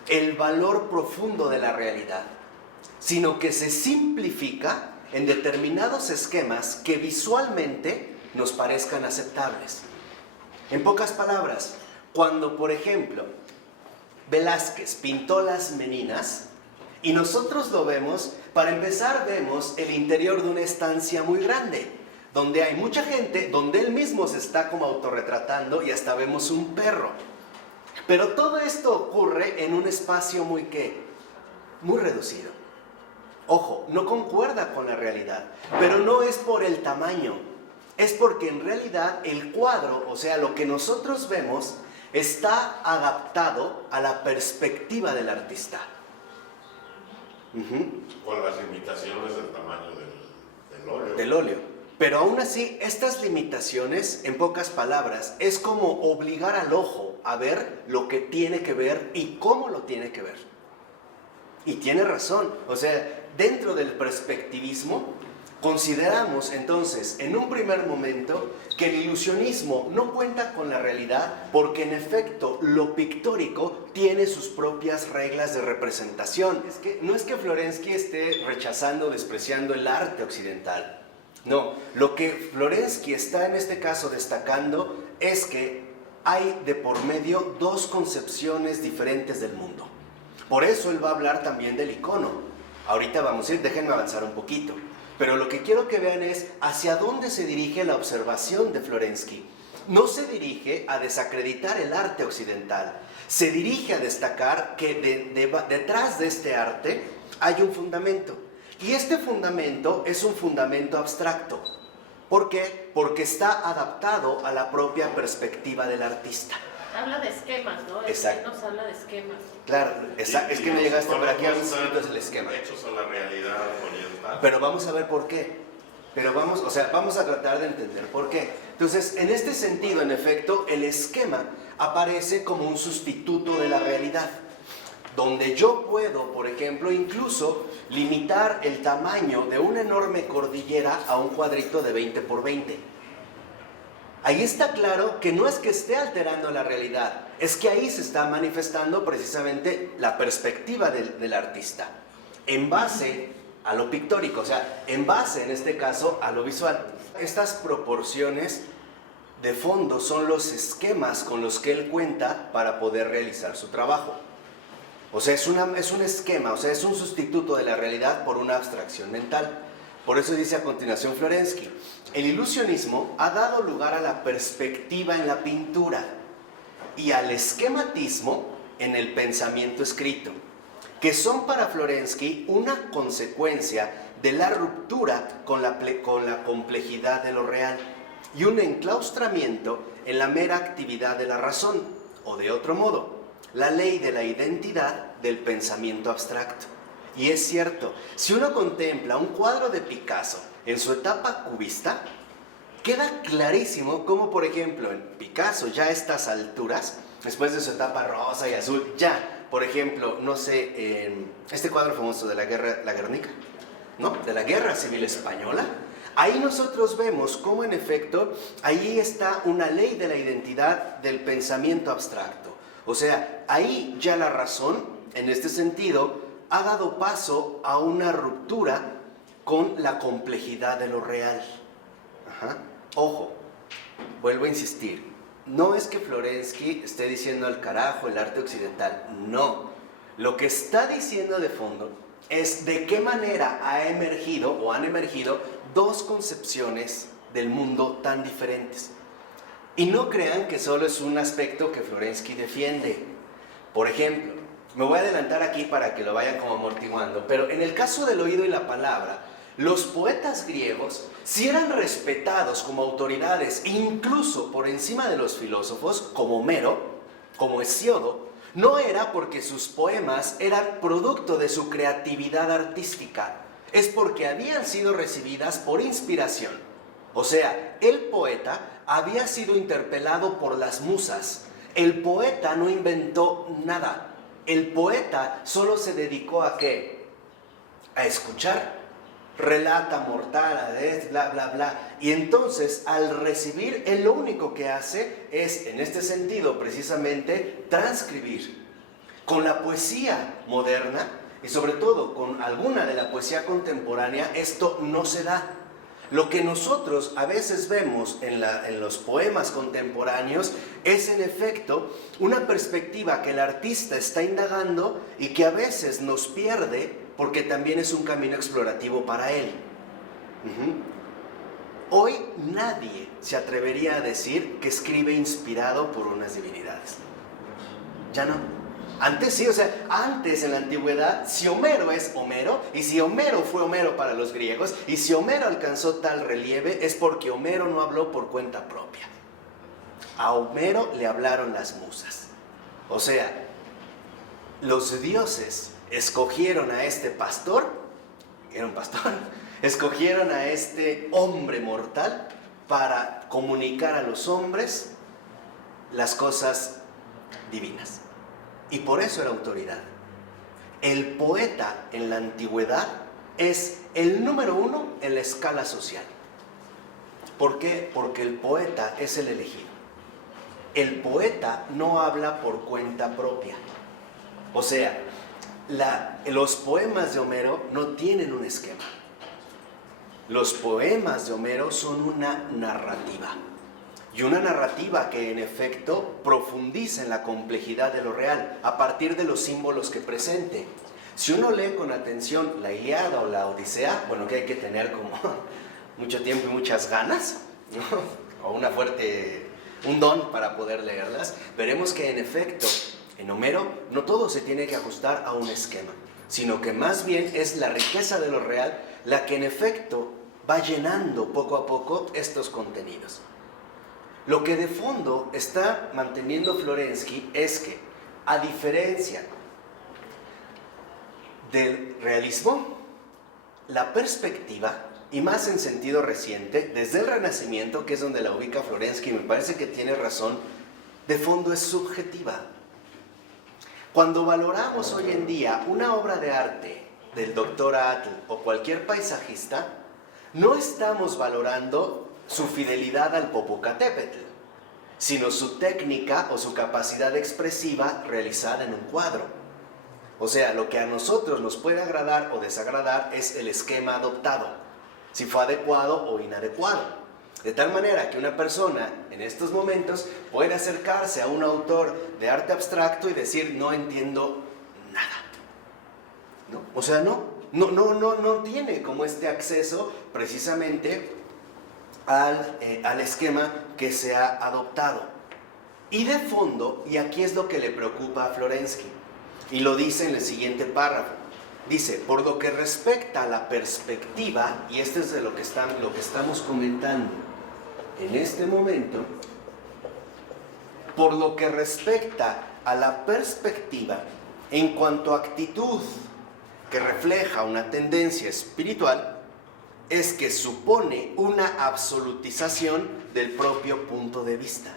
el valor profundo de la realidad, sino que se simplifica en determinados esquemas que visualmente nos parezcan aceptables. En pocas palabras, cuando, por ejemplo, Velázquez pintó las Meninas y nosotros lo vemos, para empezar vemos el interior de una estancia muy grande, donde hay mucha gente, donde él mismo se está como autorretratando y hasta vemos un perro. Pero todo esto ocurre en un espacio muy reducido. Ojo, no concuerda con la realidad, pero no es por el tamaño, es porque en realidad el cuadro, o sea, lo que nosotros vemos, está adaptado a la perspectiva del artista. Con las limitaciones del tamaño del óleo. Del óleo. Pero aún así, estas limitaciones, en pocas palabras, es como obligar al ojo a ver lo que tiene que ver y cómo lo tiene que ver. Y tiene razón. O sea, dentro del perspectivismo, consideramos entonces, en un primer momento, que el ilusionismo no cuenta con la realidad porque en efecto lo pictórico tiene sus propias reglas de representación. No es que Florensky esté rechazando o despreciando el arte occidental. No, lo que Florensky está en este caso destacando es que hay de por medio dos concepciones diferentes del mundo. Por eso él va a hablar también del icono. Ahorita vamos a ir, déjenme avanzar un poquito. Pero lo que quiero que vean es hacia dónde se dirige la observación de Florensky. No se dirige a desacreditar el arte occidental, se dirige a destacar que detrás de este arte hay un fundamento. Y este fundamento es un fundamento abstracto. ¿Por qué? Porque está adaptado a la propia perspectiva del artista. Habla de esquemas, ¿no? Exacto. Nos habla de esquemas. Claro, es que no llegaste, pero aquí hablo es el esquema. Hechos a la realidad oriental. Pero vamos a ver por qué. Vamos a tratar de entender por qué. Entonces, en este sentido, en efecto, el esquema aparece como un sustituto de la realidad, donde yo puedo, por ejemplo, incluso limitar el tamaño de una enorme cordillera a un cuadrito de 20 por 20. Ahí está claro que no es que esté alterando la realidad, es que ahí se está manifestando precisamente la perspectiva del artista, en base a lo pictórico, o sea, en base, en este caso, a lo visual. Estas proporciones de fondo son los esquemas con los que él cuenta para poder realizar su trabajo. O sea, es un esquema, o sea, es un sustituto de la realidad por una abstracción mental. Por eso dice a continuación Florensky, el ilusionismo ha dado lugar a la perspectiva en la pintura y al esquematismo en el pensamiento escrito, que son para Florensky una consecuencia de la ruptura con la complejidad de lo real y un enclaustramiento en la mera actividad de la razón, o de otro modo, la ley de la identidad del pensamiento abstracto. Y es cierto, si uno contempla un cuadro de Picasso en su etapa cubista, queda clarísimo cómo, por ejemplo, en Picasso ya a estas alturas, después de su etapa rosa y azul, ya, por ejemplo, no sé, en este cuadro famoso de la Guernica, ¿no? De la Guerra Civil Española, ahí nosotros vemos cómo en efecto, ahí está una ley de la identidad del pensamiento abstracto. O sea, ahí ya la razón, en este sentido, ha dado paso a una ruptura con la complejidad de lo real. Ajá. Ojo, vuelvo a insistir, no es que Florensky esté diciendo al carajo el arte occidental, no. Lo que está diciendo de fondo es de qué manera han emergido dos concepciones del mundo tan diferentes. Y no crean que solo es un aspecto que Florensky defiende. Por ejemplo, me voy a adelantar aquí para que lo vayan como amortiguando, pero en el caso del oído y la palabra, los poetas griegos sí eran respetados como autoridades, incluso por encima de los filósofos, como Homero, como Hesíodo. No era porque sus poemas eran producto de su creatividad artística, es porque habían sido recibidas por inspiración. O sea, el poeta había sido interpelado por las musas. El poeta no inventó nada. El poeta solo se dedicó a ¿qué? A escuchar. Relata mortal, bla, bla, bla. Y entonces, al recibir, él lo único que hace es, en este sentido, precisamente, transcribir. Con la poesía moderna, y sobre todo con alguna de la poesía contemporánea, esto no se da. Lo que nosotros a veces vemos en los poemas contemporáneos es en efecto una perspectiva que el artista está indagando y que a veces nos pierde porque también es un camino explorativo para él. Hoy nadie se atrevería a decir que escribe inspirado por unas divinidades. Ya no. Antes sí, o sea, antes en la antigüedad, si Homero es Homero, y si Homero fue Homero para los griegos, y si Homero alcanzó tal relieve, es porque Homero no habló por cuenta propia. A Homero le hablaron las musas. O sea, los dioses escogieron a este pastor, era un pastor, escogieron a este hombre mortal para comunicar a los hombres las cosas divinas. Y por eso era autoridad. El poeta en la antigüedad es el número uno en la escala social. ¿Por qué? Porque el poeta es el elegido. El poeta no habla por cuenta propia. O sea, los poemas de Homero no tienen un esquema. Los poemas de Homero son una narrativa. Y una narrativa que en efecto profundiza en la complejidad de lo real a partir de los símbolos que presente. Si uno lee con atención la Ilíada o la Odisea, bueno, que hay que tener como mucho tiempo y muchas ganas, ¿no? O un don para poder leerlas, veremos que en efecto, en Homero, no todo se tiene que ajustar a un esquema, sino que más bien es la riqueza de lo real la que en efecto va llenando poco a poco estos contenidos. Lo que de fondo está manteniendo Florensky es que, a diferencia del realismo, la perspectiva, y más en sentido reciente, desde el Renacimiento, que es donde la ubica Florensky, me parece que tiene razón, de fondo es subjetiva. Cuando valoramos hoy en día una obra de arte del Dr. Atl o cualquier paisajista, no estamos valorando su fidelidad al Popocatépetl, sino su técnica o su capacidad expresiva realizada en un cuadro. O sea, lo que a nosotros nos puede agradar o desagradar es el esquema adoptado, si fue adecuado o inadecuado. De tal manera que una persona en estos momentos puede acercarse a un autor de arte abstracto y decir, no entiendo nada, ¿no? O sea, no tiene como este acceso precisamente al esquema que se ha adoptado. Y de fondo, y aquí es lo que le preocupa a Florensky, y lo dice en el siguiente párrafo, dice, por lo que respecta a la perspectiva, y esto es de lo que estamos comentando en este momento, por lo que respecta a la perspectiva en cuanto a actitud que refleja una tendencia espiritual, es que supone una absolutización del propio punto de vista.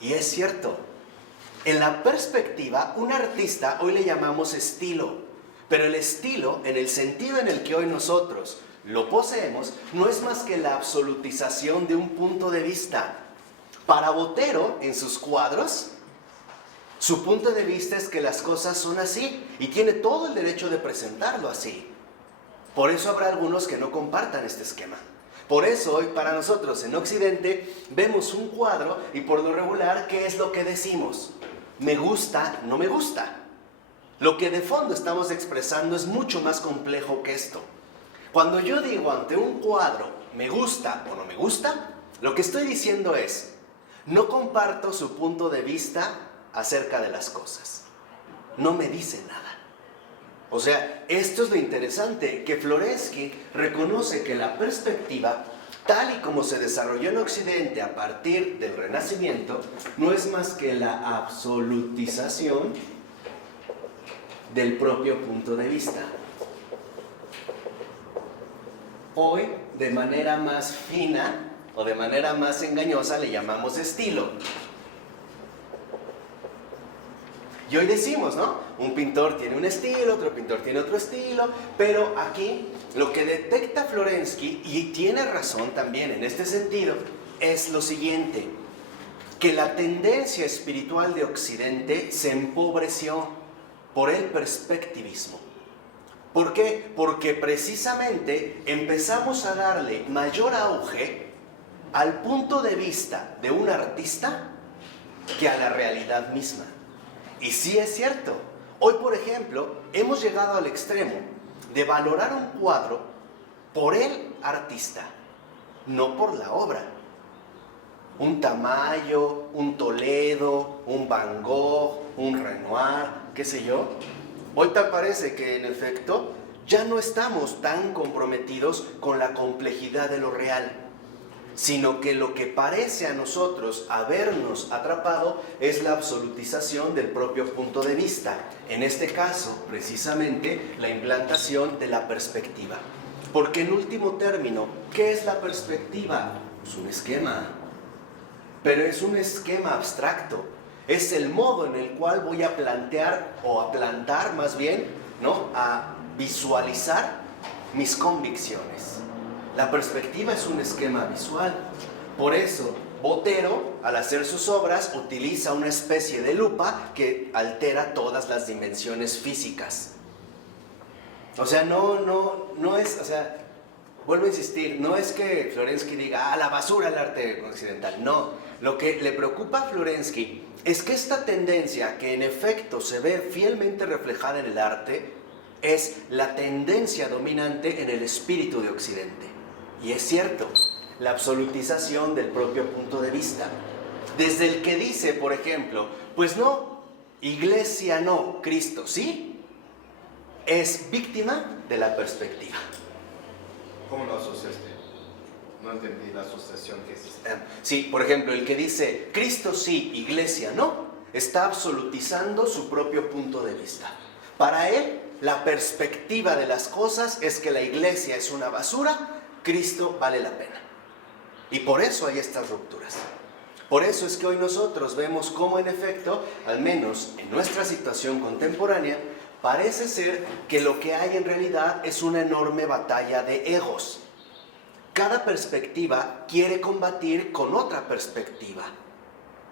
Y es cierto, en la perspectiva, un artista hoy le llamamos estilo, pero el estilo, en el sentido en el que hoy nosotros lo poseemos, no es más que la absolutización de un punto de vista. Para Botero, en sus cuadros, su punto de vista es que las cosas son así y tiene todo el derecho de presentarlo así. Por eso habrá algunos que no compartan este esquema. Por eso hoy para nosotros en Occidente vemos un cuadro y por lo regular, ¿qué es lo que decimos? Me gusta, no me gusta. Lo que de fondo estamos expresando es mucho más complejo que esto. Cuando yo digo ante un cuadro, me gusta o no me gusta, lo que estoy diciendo es, no comparto su punto de vista acerca de las cosas. No me dice nada. O sea, esto es lo interesante, que Florensky reconoce que la perspectiva, tal y como se desarrolló en Occidente a partir del Renacimiento, no es más que la absolutización del propio punto de vista. Hoy, de manera más fina o de manera más engañosa, le llamamos estilo. Y hoy decimos, ¿no? Un pintor tiene un estilo, otro pintor tiene otro estilo, pero aquí lo que detecta Florensky, y tiene razón también en este sentido, es lo siguiente, que la tendencia espiritual de Occidente se empobreció por el perspectivismo. ¿Por qué? Porque precisamente empezamos a darle mayor auge al punto de vista de un artista que a la realidad misma. Y sí es cierto, hoy por ejemplo hemos llegado al extremo de valorar un cuadro por el artista, no por la obra. Un Tamayo, un Toledo, un Van Gogh, un Renoir, qué sé yo. Hoy tal parece que en efecto ya no estamos tan comprometidos con la complejidad de lo real, sino que lo que parece a nosotros habernos atrapado es la absolutización del propio punto de vista. En este caso, precisamente, la implantación de la perspectiva. Porque en último término, ¿qué es la perspectiva? Es un esquema, pero es un esquema abstracto. Es el modo en el cual voy a plantear, o a plantar más bien, ¿no? A visualizar mis convicciones. La perspectiva es un esquema visual. Por eso, Botero, al hacer sus obras, utiliza una especie de lupa que altera todas las dimensiones físicas. O sea, no es, o sea, vuelvo a insistir, no es que Florensky diga, la basura el arte occidental. No, lo que le preocupa a Florensky es que esta tendencia, que en efecto se ve fielmente reflejada en el arte, es la tendencia dominante en el espíritu de Occidente. Y es cierto, la absolutización del propio punto de vista. Desde el que dice, por ejemplo, pues no, iglesia no, Cristo sí, es víctima de la perspectiva. ¿Cómo lo asociaste? No entendí la asociación que hiciste. Sí, por ejemplo, el que dice Cristo sí, iglesia no, está absolutizando su propio punto de vista. Para él, la perspectiva de las cosas es que la iglesia es una basura, Cristo vale la pena. Y por eso hay estas rupturas. Por eso es que hoy nosotros vemos cómo en efecto, al menos en nuestra situación contemporánea, parece ser que lo que hay en realidad es una enorme batalla de egos. Cada perspectiva quiere combatir con otra perspectiva.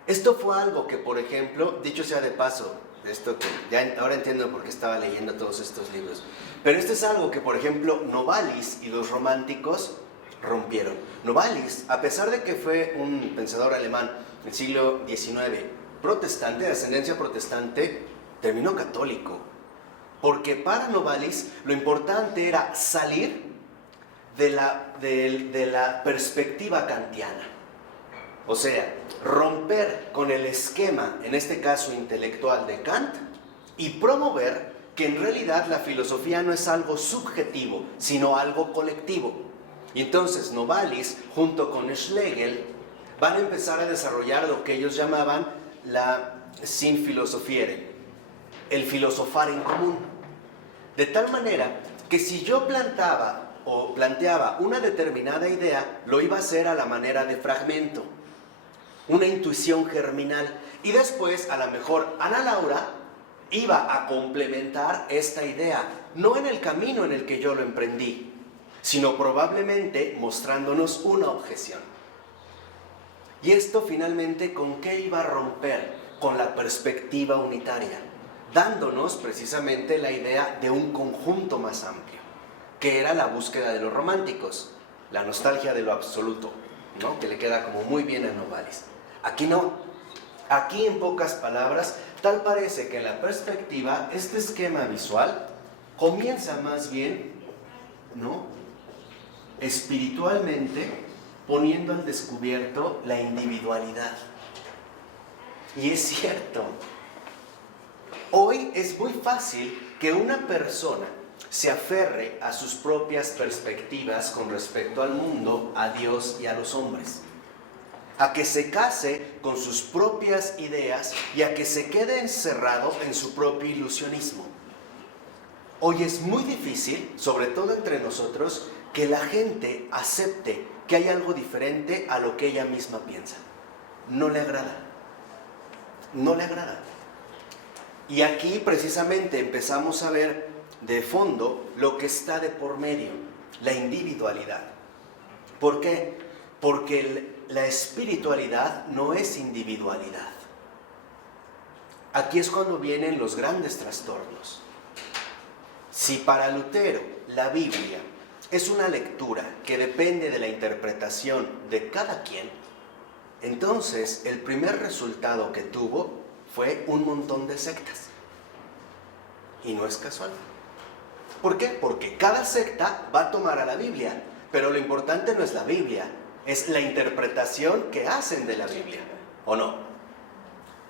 Esto fue algo que, por ejemplo, dicho sea de paso, esto que ya ahora entiendo por qué estaba leyendo todos estos libros, pero esto es algo que, por ejemplo, Novalis y los románticos rompieron. Novalis, a pesar de que fue un pensador alemán del siglo XIX, protestante, de ascendencia protestante, terminó católico. Porque para Novalis lo importante era salir de la perspectiva kantiana. O sea, romper con el esquema, en este caso intelectual de Kant, y promover que en realidad la filosofía no es algo subjetivo, sino algo colectivo. Y entonces Novalis, junto con Schlegel, van a empezar a desarrollar lo que ellos llamaban la Sinnphilosophie, el filosofar en común. De tal manera que si yo planteaba una determinada idea, lo iba a hacer a la manera de fragmento, una intuición germinal. Y después, a lo mejor, Ana Laura iba a complementar esta idea, no en el camino en el que yo lo emprendí, sino probablemente mostrándonos una objeción. Y esto finalmente, ¿con qué iba a romper? Con la perspectiva unitaria, dándonos precisamente la idea de un conjunto más amplio, que era la búsqueda de los románticos, la nostalgia de lo absoluto, ¿no? Que le queda como muy bien a Novalis. Aquí no. Aquí, en pocas palabras, tal parece que en la perspectiva, este esquema visual comienza más bien, ¿no?, espiritualmente, poniendo al descubierto la individualidad. Y es cierto, hoy es muy fácil que una persona se aferre a sus propias perspectivas con respecto al mundo, a Dios y a los hombres, a que se case con sus propias ideas y a que se quede encerrado en su propio ilusionismo. Hoy es muy difícil, sobre todo entre nosotros, que la gente acepte que hay algo diferente a lo que ella misma piensa. No le agrada. No le agrada. Y aquí precisamente empezamos a ver de fondo lo que está de por medio, la individualidad. ¿Por qué? Porque la espiritualidad no es individualidad. Aquí es cuando vienen los grandes trastornos. Si para Lutero la Biblia es una lectura que depende de la interpretación de cada quien, entonces el primer resultado que tuvo fue un montón de sectas. Y no es casual. ¿Por qué? Porque cada secta va a tomar a la Biblia, pero lo importante no es la Biblia, es la interpretación que hacen de la Biblia, ¿o no?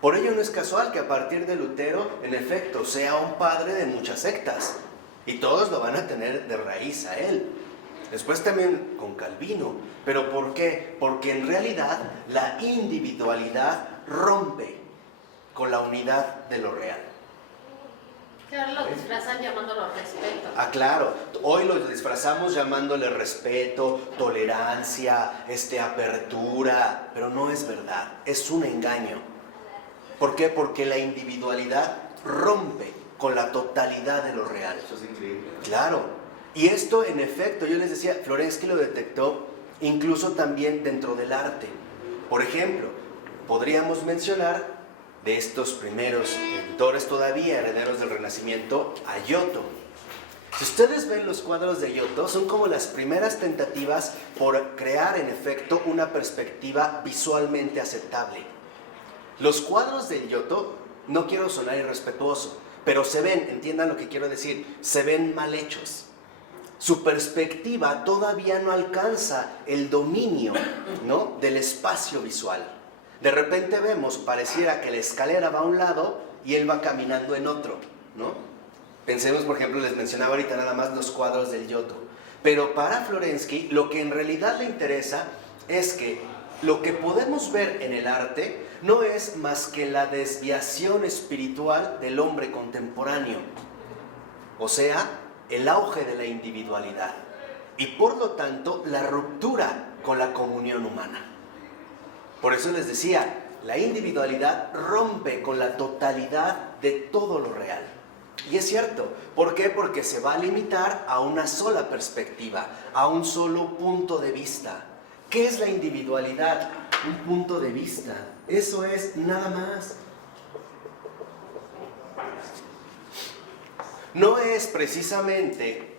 Por ello no es casual que a partir de Lutero, en efecto, sea un padre de muchas sectas, y todos lo van a tener de raíz a él. Después también con Calvino. ¿Pero por qué? Porque en realidad la individualidad rompe con la unidad de lo real. Que ahora lo disfrazan llamándolo respeto. Ah, claro. Hoy lo disfrazamos llamándole respeto, tolerancia, apertura, pero no es verdad. Es un engaño. ¿Por qué? Porque la individualidad rompe con la totalidad de lo real. Eso es increíble. Claro. Y esto, en efecto, yo les decía, Florensky lo detectó incluso también dentro del arte. Por ejemplo, podríamos mencionar de estos primeros pintores todavía herederos del Renacimiento, a Giotto. Si ustedes ven los cuadros de Giotto, son como las primeras tentativas por crear, en efecto, una perspectiva visualmente aceptable. Los cuadros de Giotto, no quiero sonar irrespetuoso, pero se ven, entiendan lo que quiero decir, se ven mal hechos. Su perspectiva todavía no alcanza el dominio, ¿no?, del espacio visual. De repente vemos, pareciera que la escalera va a un lado y él va caminando en otro, ¿no? Pensemos, por ejemplo, les mencionaba ahorita nada más los cuadros del Giotto. Pero para Florensky, lo que en realidad le interesa es que lo que podemos ver en el arte no es más que la desviación espiritual del hombre contemporáneo. O sea, el auge de la individualidad y por lo tanto la ruptura con la comunión humana. Por eso les decía, la individualidad rompe con la totalidad de todo lo real. Y es cierto, ¿por qué? Porque se va a limitar a una sola perspectiva, a un solo punto de vista. ¿Qué es la individualidad? Un punto de vista. Eso es nada más. No es precisamente,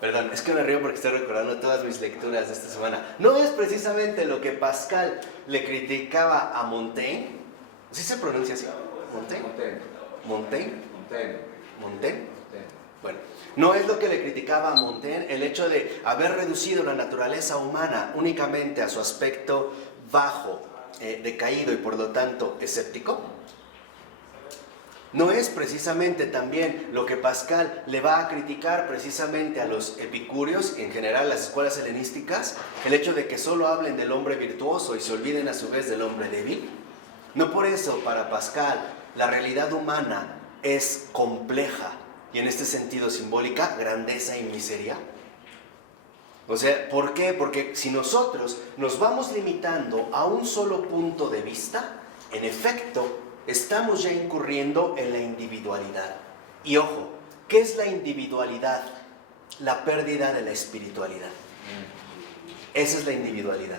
perdón, es que me río porque estoy recordando todas mis lecturas de esta semana. No es precisamente lo que Pascal le criticaba a Montaigne. ¿Sí se pronuncia así? ¿Montaigne? ¿Montaigne? ¿Montaigne? Bueno, no es lo que le criticaba a Montaigne el hecho de haber reducido la naturaleza humana únicamente a su aspecto bajo, decaído y por lo tanto escéptico. No es precisamente también lo que Pascal le va a criticar precisamente a los epicúreos, en general las escuelas helenísticas, el hecho de que solo hablen del hombre virtuoso y se olviden a su vez del hombre débil. No por eso para Pascal la realidad humana es compleja y en este sentido simbólica, grandeza y miseria. O sea, ¿por qué? Porque si nosotros nos vamos limitando a un solo punto de vista, en efecto, estamos ya incurriendo en la individualidad. Y ojo, ¿qué es la individualidad? La pérdida de la espiritualidad. Esa es la individualidad.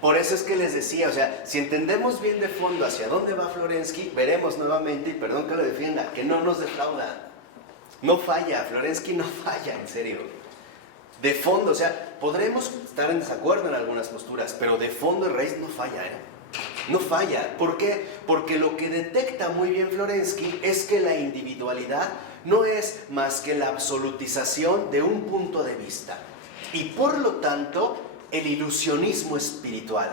Por eso es que les decía, o sea, si entendemos bien de fondo hacia dónde va Florensky, veremos nuevamente, y perdón que lo defienda, que no nos defrauda. No falla, Florensky no falla, en serio. De fondo, o sea, podremos estar en desacuerdo en algunas posturas, pero de fondo el Reis no falla, No falla. ¿Por qué? Porque lo que detecta muy bien Florensky es que la individualidad no es más que la absolutización de un punto de vista. Y por lo tanto, el ilusionismo espiritual.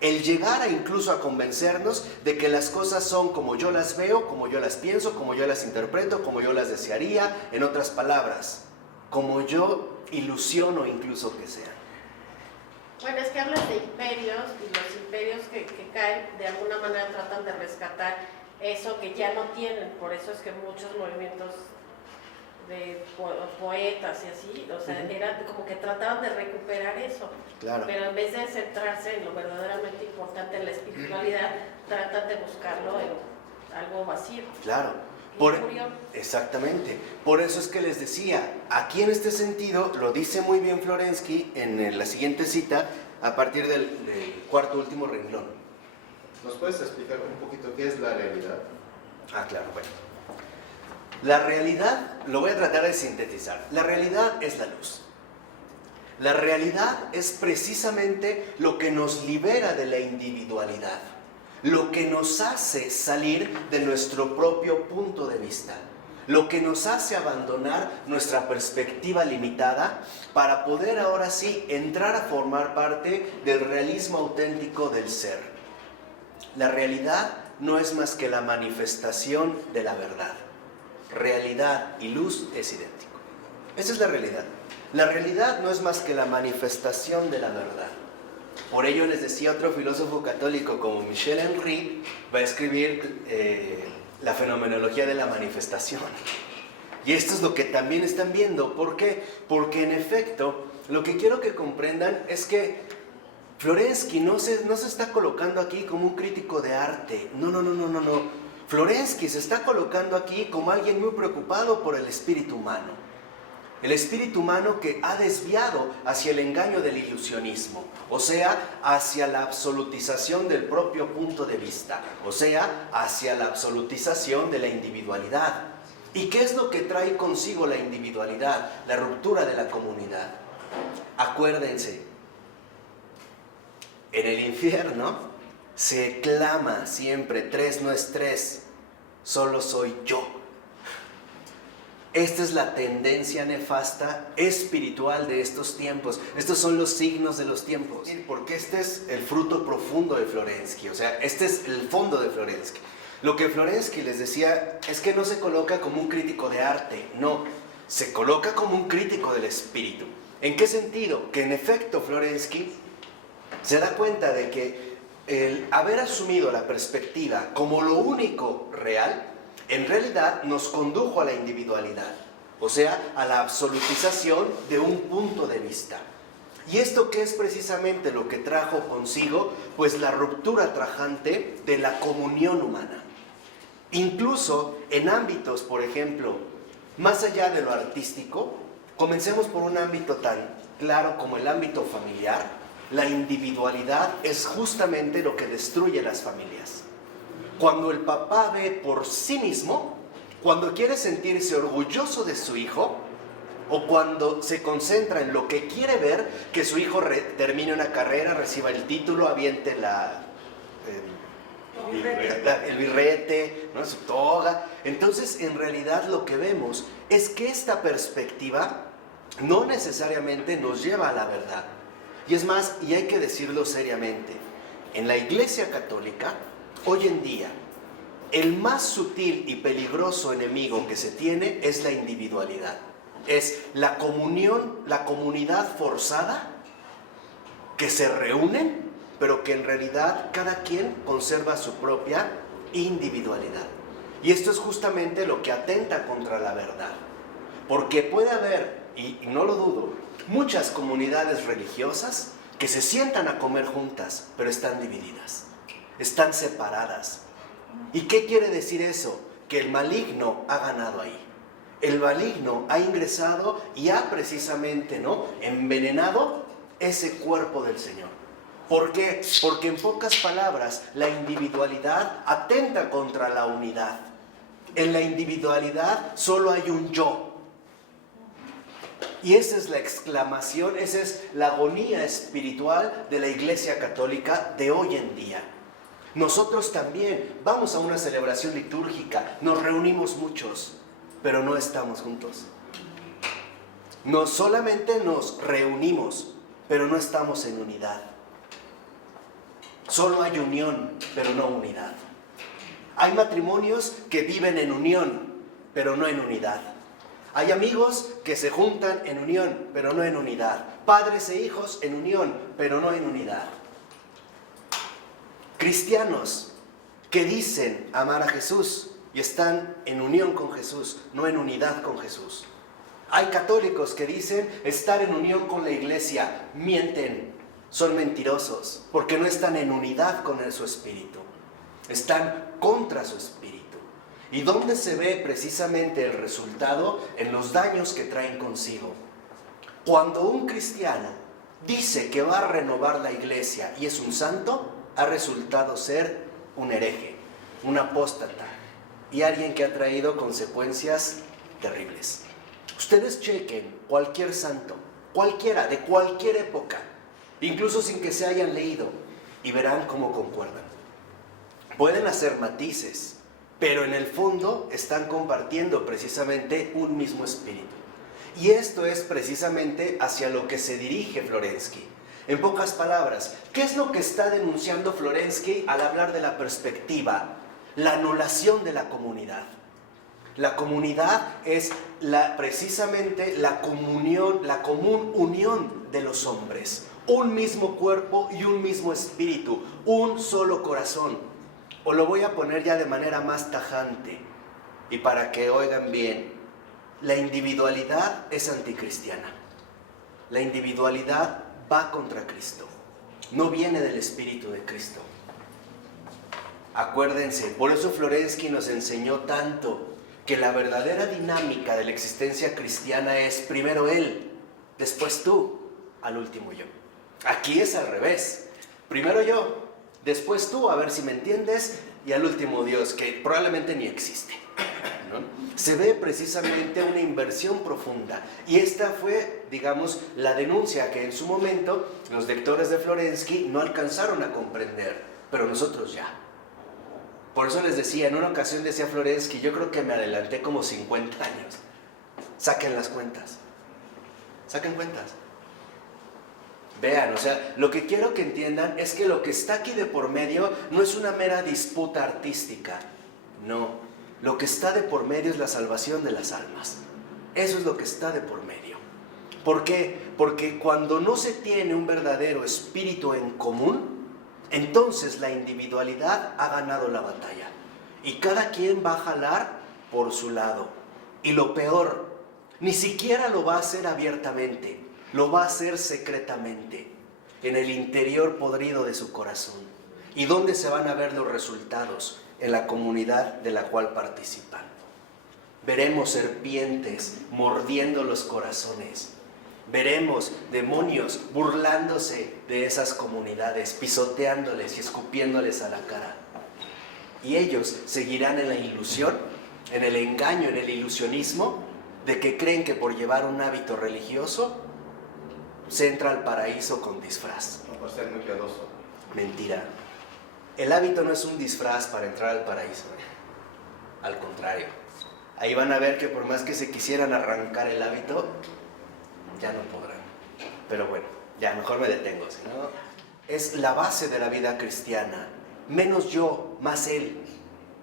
El llegar a incluso a convencernos de que las cosas son como yo las veo, como yo las pienso, como yo las interpreto, como yo las desearía, en otras palabras, como yo ilusiono incluso que sean. Bueno, es que hablas de imperios y los imperios que caen de alguna manera tratan de rescatar eso que ya no tienen, por eso es que muchos movimientos de poetas y así, o sea, era como que trataban de recuperar eso, Claro. Pero en vez de centrarse en lo verdaderamente importante, en la espiritualidad, tratan de buscarlo en algo vacío. Claro. Exactamente. Por eso es que les decía, aquí en este sentido, lo dice muy bien Florensky en la siguiente cita, a partir del cuarto último renglón. ¿Nos puedes explicar un poquito qué es la realidad? Claro, bueno. La realidad, lo voy a tratar de sintetizar. La realidad es la luz. La realidad es precisamente lo que nos libera de la individualidad, lo que nos hace salir de nuestro propio punto de vista, lo que nos hace abandonar nuestra perspectiva limitada para poder ahora sí entrar a formar parte del realismo auténtico del ser. La realidad no es más que la manifestación de la verdad. Realidad y luz es idéntico. Esa es la realidad. La realidad no es más que la manifestación de la verdad. Por ello les decía otro filósofo católico como Michel Henry, va a escribir la fenomenología de la manifestación. Y esto es lo que también están viendo. ¿Por qué? Porque en efecto, lo que quiero que comprendan es que Florensky no se está colocando aquí como un crítico de arte. No. Florensky se está colocando aquí como alguien muy preocupado por el espíritu humano. El espíritu humano que ha desviado hacia el engaño del ilusionismo, o sea, hacia la absolutización del propio punto de vista, o sea, hacia la absolutización de la individualidad. ¿Y qué es lo que trae consigo la individualidad? La ruptura de la comunidad. Acuérdense, en el infierno se clama siempre, 3 no es 3, solo soy yo. Esta es la tendencia nefasta espiritual de estos tiempos. Estos son los signos de los tiempos. Porque este es el fruto profundo de Florensky, o sea, este es el fondo de Florensky. Lo que Florensky les decía es que no se coloca como un crítico de arte, no, se coloca como un crítico del espíritu. ¿En qué sentido? Que en efecto Florensky se da cuenta de que el haber asumido la perspectiva como lo único real, en realidad nos condujo a la individualidad, o sea, a la absolutización de un punto de vista. ¿Y esto qué es precisamente lo que trajo consigo? Pues la ruptura tajante de la comunión humana. Incluso en ámbitos, por ejemplo, más allá de lo artístico, comencemos por un ámbito tan claro como el ámbito familiar. La individualidad es justamente lo que destruye las familias. Cuando el papá ve por sí mismo, cuando quiere sentirse orgulloso de su hijo, o cuando se concentra en lo que quiere ver, que su hijo termine una carrera, reciba el título, aviente el birrete, ¿no? Su toga. Entonces, en realidad lo que vemos es que esta perspectiva no necesariamente nos lleva a la verdad. Y es más, y hay que decirlo seriamente, en la Iglesia Católica, hoy en día, el más sutil y peligroso enemigo que se tiene es la individualidad. Es la comunión, la comunidad forzada, que se reúnen, pero que en realidad cada quien conserva su propia individualidad. Y esto es justamente lo que atenta contra la verdad. Porque puede haber, y no lo dudo, muchas comunidades religiosas que se sientan a comer juntas, pero están divididas, están separadas. ¿Y qué quiere decir eso? Que el maligno ha ganado ahí. El maligno ha ingresado y ha precisamente, ¿no?, envenenado ese cuerpo del Señor. ¿Por qué? Porque en pocas palabras, la individualidad atenta contra la unidad. En la individualidad solo hay un yo. Y esa es la exclamación, esa es la agonía espiritual de la Iglesia Católica de hoy en día. Nosotros también vamos a una celebración litúrgica, nos reunimos muchos, pero no estamos juntos. No solamente nos reunimos, pero no estamos en unidad. Solo hay unión, pero no unidad. Hay matrimonios que viven en unión, pero no en unidad. Hay amigos que se juntan en unión, pero no en unidad. Padres e hijos en unión, pero no en unidad. Cristianos que dicen amar a Jesús y están en unión con Jesús, no en unidad con Jesús. Hay católicos que dicen estar en unión con la iglesia, mienten, son mentirosos, porque no están en unidad con su espíritu, están contra su espíritu. ¿Y dónde se ve precisamente el resultado? En los daños que traen consigo. Cuando un cristiano dice que va a renovar la iglesia y es un santo, ha resultado ser un hereje, un apóstata y alguien que ha traído consecuencias terribles. Ustedes chequen cualquier santo, cualquiera, de cualquier época, incluso sin que se hayan leído, y verán cómo concuerdan. Pueden hacer matices, pero en el fondo están compartiendo precisamente un mismo espíritu. Y esto es precisamente hacia lo que se dirige Florensky. En pocas palabras, ¿qué es lo que está denunciando Florensky al hablar de la perspectiva? La anulación de la comunidad. La comunidad es precisamente la comunión, la común unión de los hombres. Un mismo cuerpo y un mismo espíritu, un solo corazón. O lo voy a poner ya de manera más tajante y para que oigan bien. La individualidad es anticristiana. La individualidad va contra Cristo. No viene del Espíritu de Cristo. Acuérdense, por eso Florensky nos enseñó tanto que la verdadera dinámica de la existencia cristiana es primero Él, después tú, al último yo. Aquí es al revés. Primero yo, después tú, a ver si me entiendes, y al último Dios, que probablemente ni existe, ¿no? Se ve precisamente una inversión profunda. Y esta fue, digamos, la denuncia que en su momento los lectores de Florensky no alcanzaron a comprender. pero nosotros ya. Por eso les decía, en una ocasión decía Florensky, yo creo que me adelanté como 50 años. Saquen las cuentas. Saquen cuentas. Vean, o sea, lo que quiero que entiendan es que lo que está aquí de por medio no es una mera disputa artística. No, lo que está de por medio es la salvación de las almas. Eso es lo que está de por medio. ¿Por qué? Porque cuando no se tiene un verdadero espíritu en común, entonces la individualidad ha ganado la batalla. Y cada quien va a jalar por su lado. Y lo peor, ni siquiera lo va a hacer abiertamente, lo va a hacer secretamente, en el interior podrido de su corazón. ¿Y dónde se van a ver los resultados? En la comunidad de la cual participan. Veremos serpientes mordiendo los corazones. Veremos demonios burlándose de esas comunidades, pisoteándoles y escupiéndoles a la cara. Y ellos seguirán en la ilusión, en el engaño, en el ilusionismo, de que creen que por llevar un hábito religioso se entra al paraíso con disfraz. No, por ser muy piadoso. Mentira. El hábito no es un disfraz para entrar al paraíso. Al contrario. Ahí van a ver que por más que se quisieran arrancar el hábito, ya no podrán. Pero bueno, ya mejor me detengo, si no, es la base de la vida cristiana. Menos yo, más él.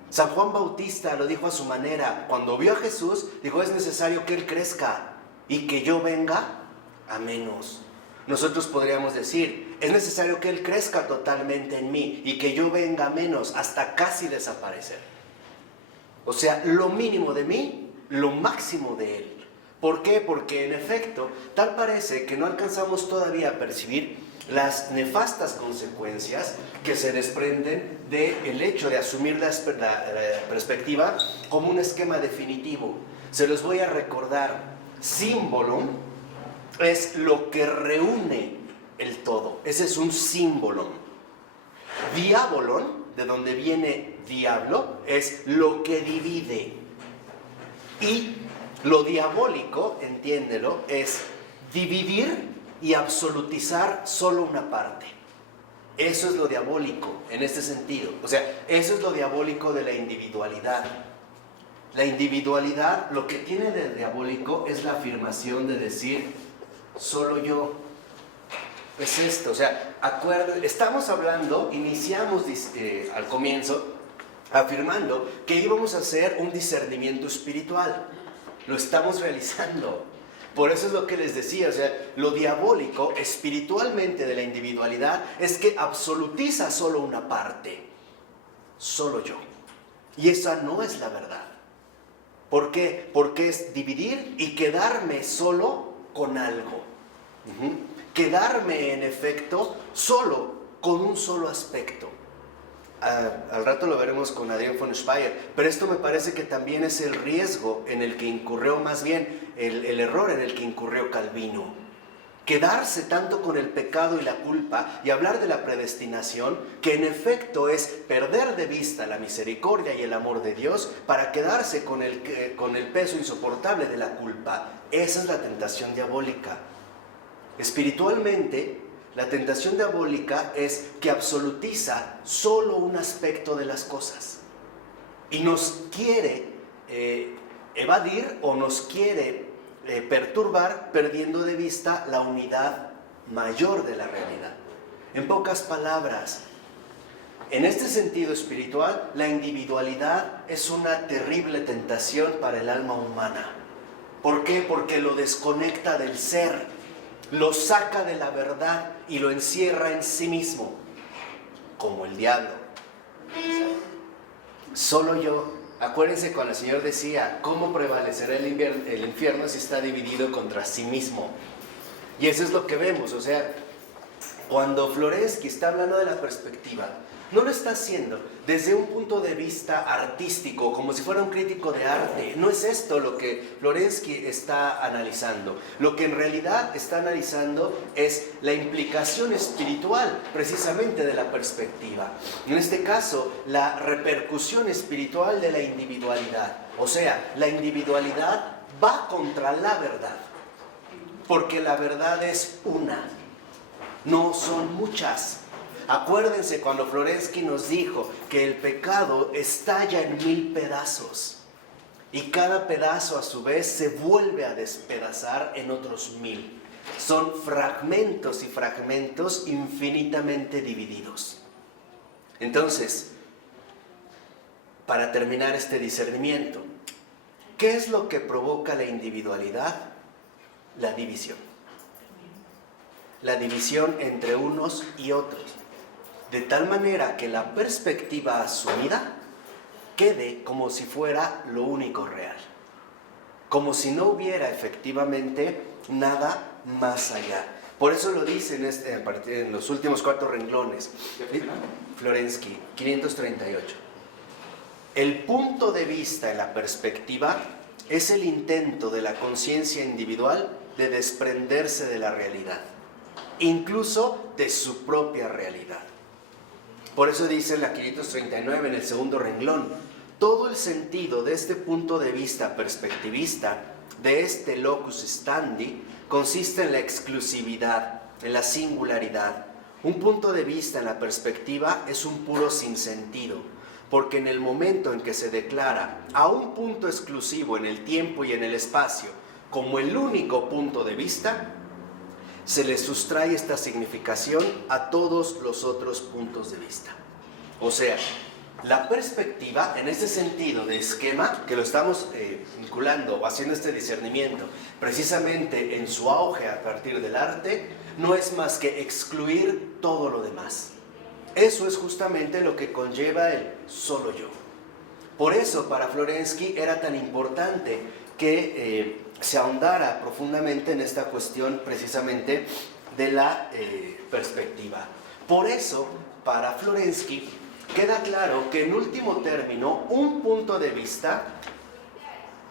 San Juan Bautista lo dijo a su manera. Cuando vio a Jesús, dijo, es necesario que él crezca y que yo venga a menos. Nosotros podríamos decir, es necesario que él crezca totalmente en mí y que yo venga a menos, hasta casi desaparecer. O sea, lo mínimo de mí, lo máximo de él. ¿Por qué? Porque en efecto, tal parece que no alcanzamos todavía a percibir las nefastas consecuencias que se desprenden del hecho de asumir la perspectiva como un esquema definitivo. Se los voy a recordar. Símbolo es lo que reúne el todo. Ese es un símbolo. Diabolon, de donde viene diablo, es lo que divide. Y lo diabólico, entiéndelo, es dividir y absolutizar solo una parte. Eso es lo diabólico en este sentido. O sea, eso es lo diabólico de la individualidad. La individualidad, lo que tiene de diabólico es la afirmación de decir, solo yo. Es esto, o sea, estamos hablando, iniciamos al comienzo afirmando que íbamos a hacer un discernimiento espiritual. Lo estamos realizando. Por eso es lo que les decía, o sea, lo diabólico espiritualmente de la individualidad es que absolutiza solo una parte, solo yo. Y esa no es la verdad. ¿Por qué? Porque es dividir y quedarme solo con algo. Quedarme en efecto solo con un solo aspecto. Al rato lo veremos con Adrián von Speyer, pero esto me parece que también es el riesgo en el que incurrió, más bien el error en el que incurrió Calvino. Quedarse tanto con el pecado y la culpa y hablar de la predestinación, que en efecto es perder de vista la misericordia y el amor de Dios para quedarse con el peso insoportable de la culpa. Esa es la tentación diabólica. Espiritualmente, la tentación diabólica es que absolutiza solo un aspecto de las cosas y nos quiere evadir o nos quiere perturbar perdiendo de vista la unidad mayor de la realidad. En pocas palabras, en este sentido espiritual, la individualidad es una terrible tentación para el alma humana. ¿Por qué? Porque lo desconecta del ser, lo saca de la verdad y lo encierra en sí mismo, como el diablo. Solo yo. Acuérdense cuando el Señor decía, ¿cómo prevalecerá el infierno si está dividido contra sí mismo? Y eso es lo que vemos, o sea, cuando Florensky está hablando de la perspectiva, no lo está haciendo desde un punto de vista artístico, como si fuera un crítico de arte. No es esto lo que Florensky está analizando. Lo que en realidad está analizando es la implicación espiritual, precisamente de la perspectiva. En este caso, la repercusión espiritual de la individualidad. O sea, la individualidad va contra la verdad, porque la verdad es una, no son muchas. Acuérdense cuando Florensky nos dijo que el pecado estalla en 1000 pedazos y cada pedazo a su vez se vuelve a despedazar en otros 1000. Son fragmentos y fragmentos infinitamente divididos. Entonces, para terminar este discernimiento, ¿qué es lo que provoca la individualidad? La división. La división entre unos y otros. De tal manera que la perspectiva asumida quede como si fuera lo único real. Como si no hubiera efectivamente nada más allá. Por eso lo dice en los últimos 4 renglones. Florensky, 538. El punto de vista en la perspectiva es el intento de la conciencia individual de desprenderse de la realidad, incluso de su propia realidad. Por eso dice en la 539, en el segundo renglón, todo el sentido de este punto de vista perspectivista, de este locus standi, consiste en la exclusividad, en la singularidad. Un punto de vista en la perspectiva es un puro sinsentido, porque en el momento en que se declara a un punto exclusivo en el tiempo y en el espacio como el único punto de vista, se le sustrae esta significación a todos los otros puntos de vista. O sea, la perspectiva, en ese sentido de esquema, que lo estamos vinculando o haciendo este discernimiento, precisamente en su auge a partir del arte, no es más que excluir todo lo demás. Eso es justamente lo que conlleva el solo yo. Por eso para Florensky era tan importante que se ahondara profundamente en esta cuestión precisamente de la perspectiva. Por eso para Florensky queda claro que en último término un punto de vista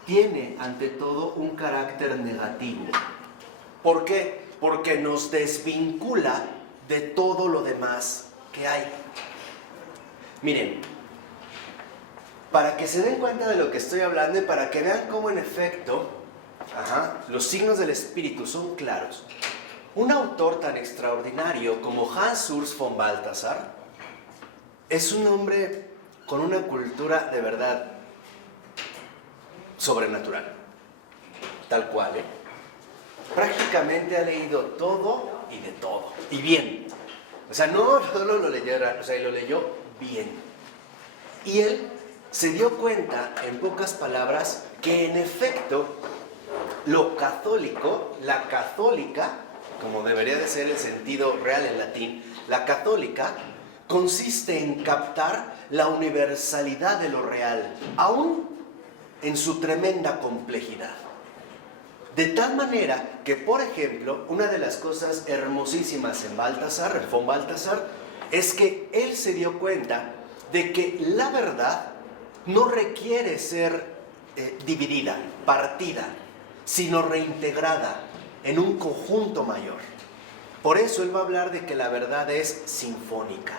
tiene ante todo un carácter negativo. ¿Por qué? Porque nos desvincula de todo lo demás que hay. Miren, para que se den cuenta de lo que estoy hablando y para que vean cómo en efecto los signos del espíritu son claros, un autor tan extraordinario como Hans Urs von Balthasar es un hombre con una cultura de verdad sobrenatural, tal cual, prácticamente ha leído todo y de todo, y bien. O sea, no solo lo leyó, o sea, lo leyó bien. Y él se dio cuenta, en pocas palabras, que en efecto lo católico, la católica, como debería de ser el sentido real en latín, la católica consiste en captar la universalidad de lo real, aún en su tremenda complejidad. De tal manera que, por ejemplo, una de las cosas hermosísimas en Balthasar, von Balthasar, es que él se dio cuenta de que la verdad no requiere ser dividida, partida, sino reintegrada en un conjunto mayor. Por eso él va a hablar de que la verdad es sinfónica.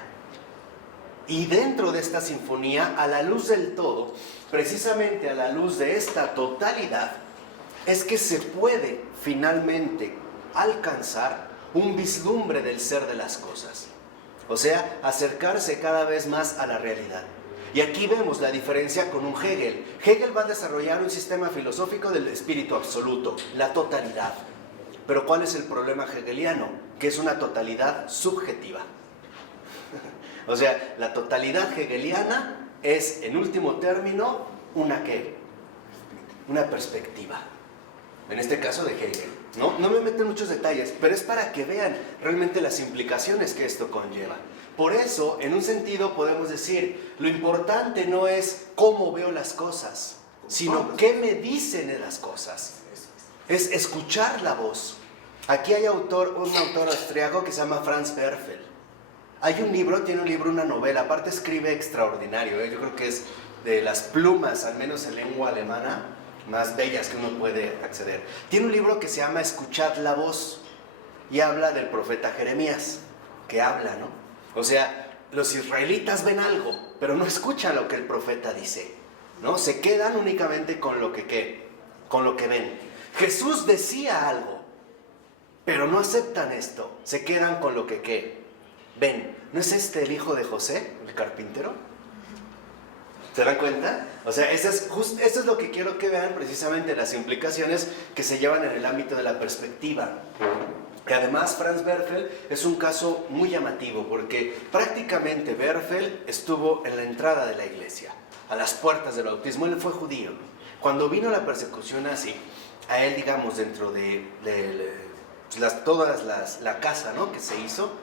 Y dentro de esta sinfonía, a la luz del todo, precisamente a la luz de esta totalidad, es que se puede finalmente alcanzar un vislumbre del ser de las cosas. O sea, acercarse cada vez más a la realidad. Y aquí vemos la diferencia con un Hegel. Hegel va a desarrollar un sistema filosófico del espíritu absoluto, la totalidad. Pero ¿cuál es el problema hegeliano? Que es una totalidad subjetiva. O sea, la totalidad hegeliana es, en último término, ¿una qué? Una perspectiva. En este caso de Hegel. No me meto en muchos detalles, pero es para que vean realmente las implicaciones que esto conlleva. Por eso, en un sentido podemos decir, lo importante no es cómo veo las cosas, sino qué me dicen de las cosas. Es escuchar la voz. Aquí hay un autor austriaco que se llama Franz Werfel. Tiene un libro, una novela, aparte escribe extraordinario, yo creo que es de las plumas, al menos en lengua alemana, más bellas que uno puede acceder. Tiene un libro que se llama Escuchad la voz y habla del profeta Jeremías, que habla, ¿no? O sea, los israelitas ven algo, pero no escuchan lo que el profeta dice, ¿no? Se quedan únicamente con lo que ven. Jesús decía algo, pero no aceptan esto, se quedan con lo que ven. ¿no es este el hijo de José, el carpintero? ¿Se dan cuenta? O sea, esto es lo que quiero que vean precisamente, las implicaciones que se llevan en el ámbito de la perspectiva. Que además Franz Werfel es un caso muy llamativo, porque prácticamente Werfel estuvo en la entrada de la iglesia, a las puertas del bautismo. Él fue judío. Cuando vino la persecución así, a él, digamos, dentro de la casa, ¿no?, que se hizo,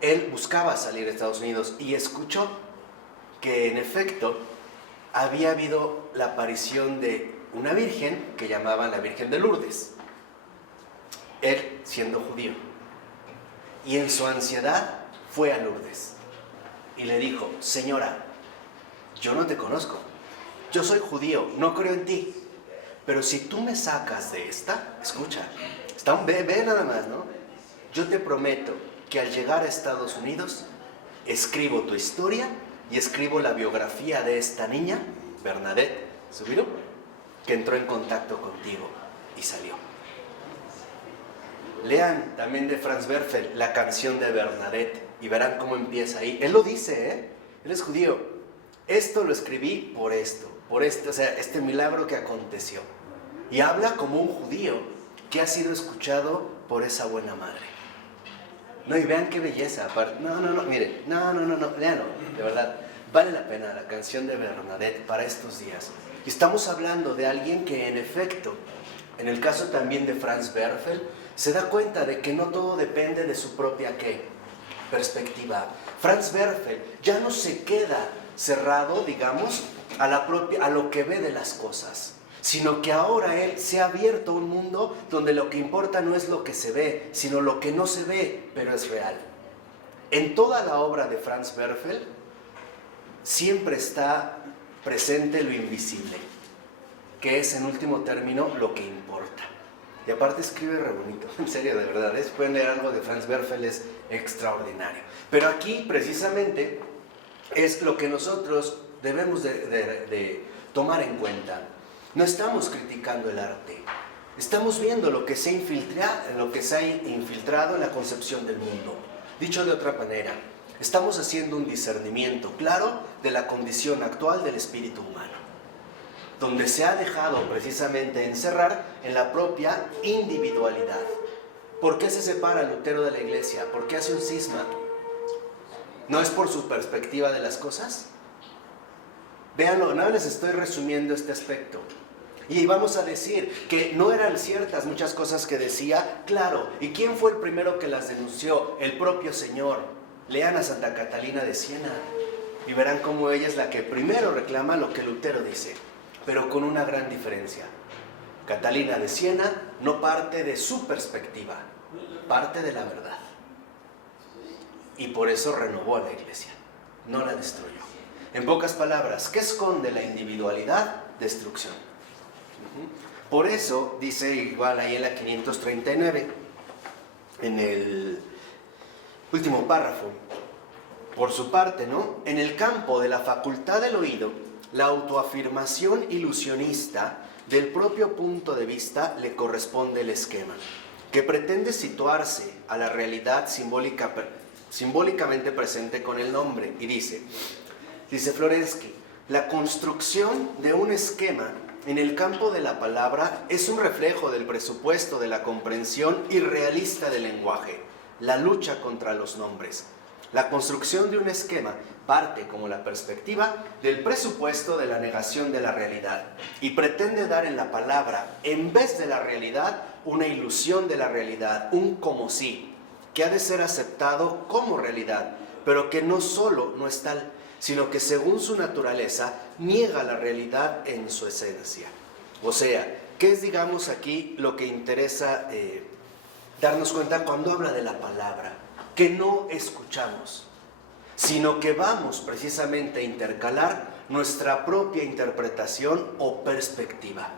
él buscaba salir de Estados Unidos y escuchó que en efecto había habido la aparición de una virgen que llamaban la Virgen de Lourdes, él siendo judío. Y en su ansiedad fue a Lourdes y le dijo: señora, yo no te conozco, yo soy judío, no creo en ti, pero si tú me sacas de esta, escucha, ve nada más, ¿no? Yo te prometo que al llegar a Estados Unidos escribo tu historia y escribo la biografía de esta niña, Bernadette Soubirous, que entró en contacto contigo y salió. Lean también de Franz Werfel la canción de Bernadette y verán cómo empieza ahí. Él lo dice, él es judío. Esto lo escribí por esto, o sea, este milagro que aconteció. Y habla como un judío que ha sido escuchado por esa buena madre. No, y vean qué belleza. Miren, léanlo, de verdad. Vale la pena la canción de Bernadette para estos días. Y estamos hablando de alguien que en efecto, en el caso también de Franz Werfel, se da cuenta de que no todo depende de su propia perspectiva. Franz Werfel ya no se queda cerrado, digamos, a lo que ve de las cosas, sino que ahora él se ha abierto a un mundo donde lo que importa no es lo que se ve, sino lo que no se ve, pero es real. En toda la obra de Franz Werfel siempre está presente lo invisible, que es en último término lo que importa. Y aparte escribe re bonito, en serio, de verdad, pueden leer algo de Franz Werfel, es extraordinario. Pero aquí precisamente es lo que nosotros debemos de tomar en cuenta. No estamos criticando el arte, estamos viendo lo que se ha infiltrado en la concepción del mundo. Dicho de otra manera, estamos haciendo un discernimiento claro de la condición actual del espíritu humano, donde se ha dejado precisamente encerrar en la propia individualidad. ¿Por qué se separa Lutero de la iglesia? ¿Por qué hace un cisma? ¿No es por su perspectiva de las cosas? Véanlo, no les estoy resumiendo este aspecto. Y vamos a decir que no eran ciertas muchas cosas que decía, claro. ¿Y quién fue el primero que las denunció? El propio Señor. Lean a Santa Catalina de Siena y verán cómo ella es la que primero reclama lo que Lutero dice, pero con una gran diferencia. Catalina de Siena no parte de su perspectiva, parte de la verdad. Y por eso renovó a la iglesia, no la destruyó. En pocas palabras, ¿qué esconde la individualidad? Destrucción. Por eso dice igual ahí en la 539, en el último párrafo, por su parte, ¿no? En el campo de la facultad del oído, la autoafirmación ilusionista del propio punto de vista le corresponde el esquema, que pretende situarse a la realidad simbólicamente presente con el nombre. Y dice Florensky, la construcción de un esquema en el campo de la palabra es un reflejo del presupuesto de la comprensión irrealista del lenguaje, la lucha contra los nombres. La construcción de un esquema parte, como la perspectiva, del presupuesto de la negación de la realidad y pretende dar en la palabra, en vez de la realidad, una ilusión de la realidad, un como si, que ha de ser aceptado como realidad, pero que no solo no es tal, sino que según su naturaleza niega la realidad en su esencia. O sea, ¿qué es, digamos, aquí lo que interesa darnos cuenta cuando habla de la palabra? Que no escuchamos, sino que vamos precisamente a intercalar nuestra propia interpretación o perspectiva.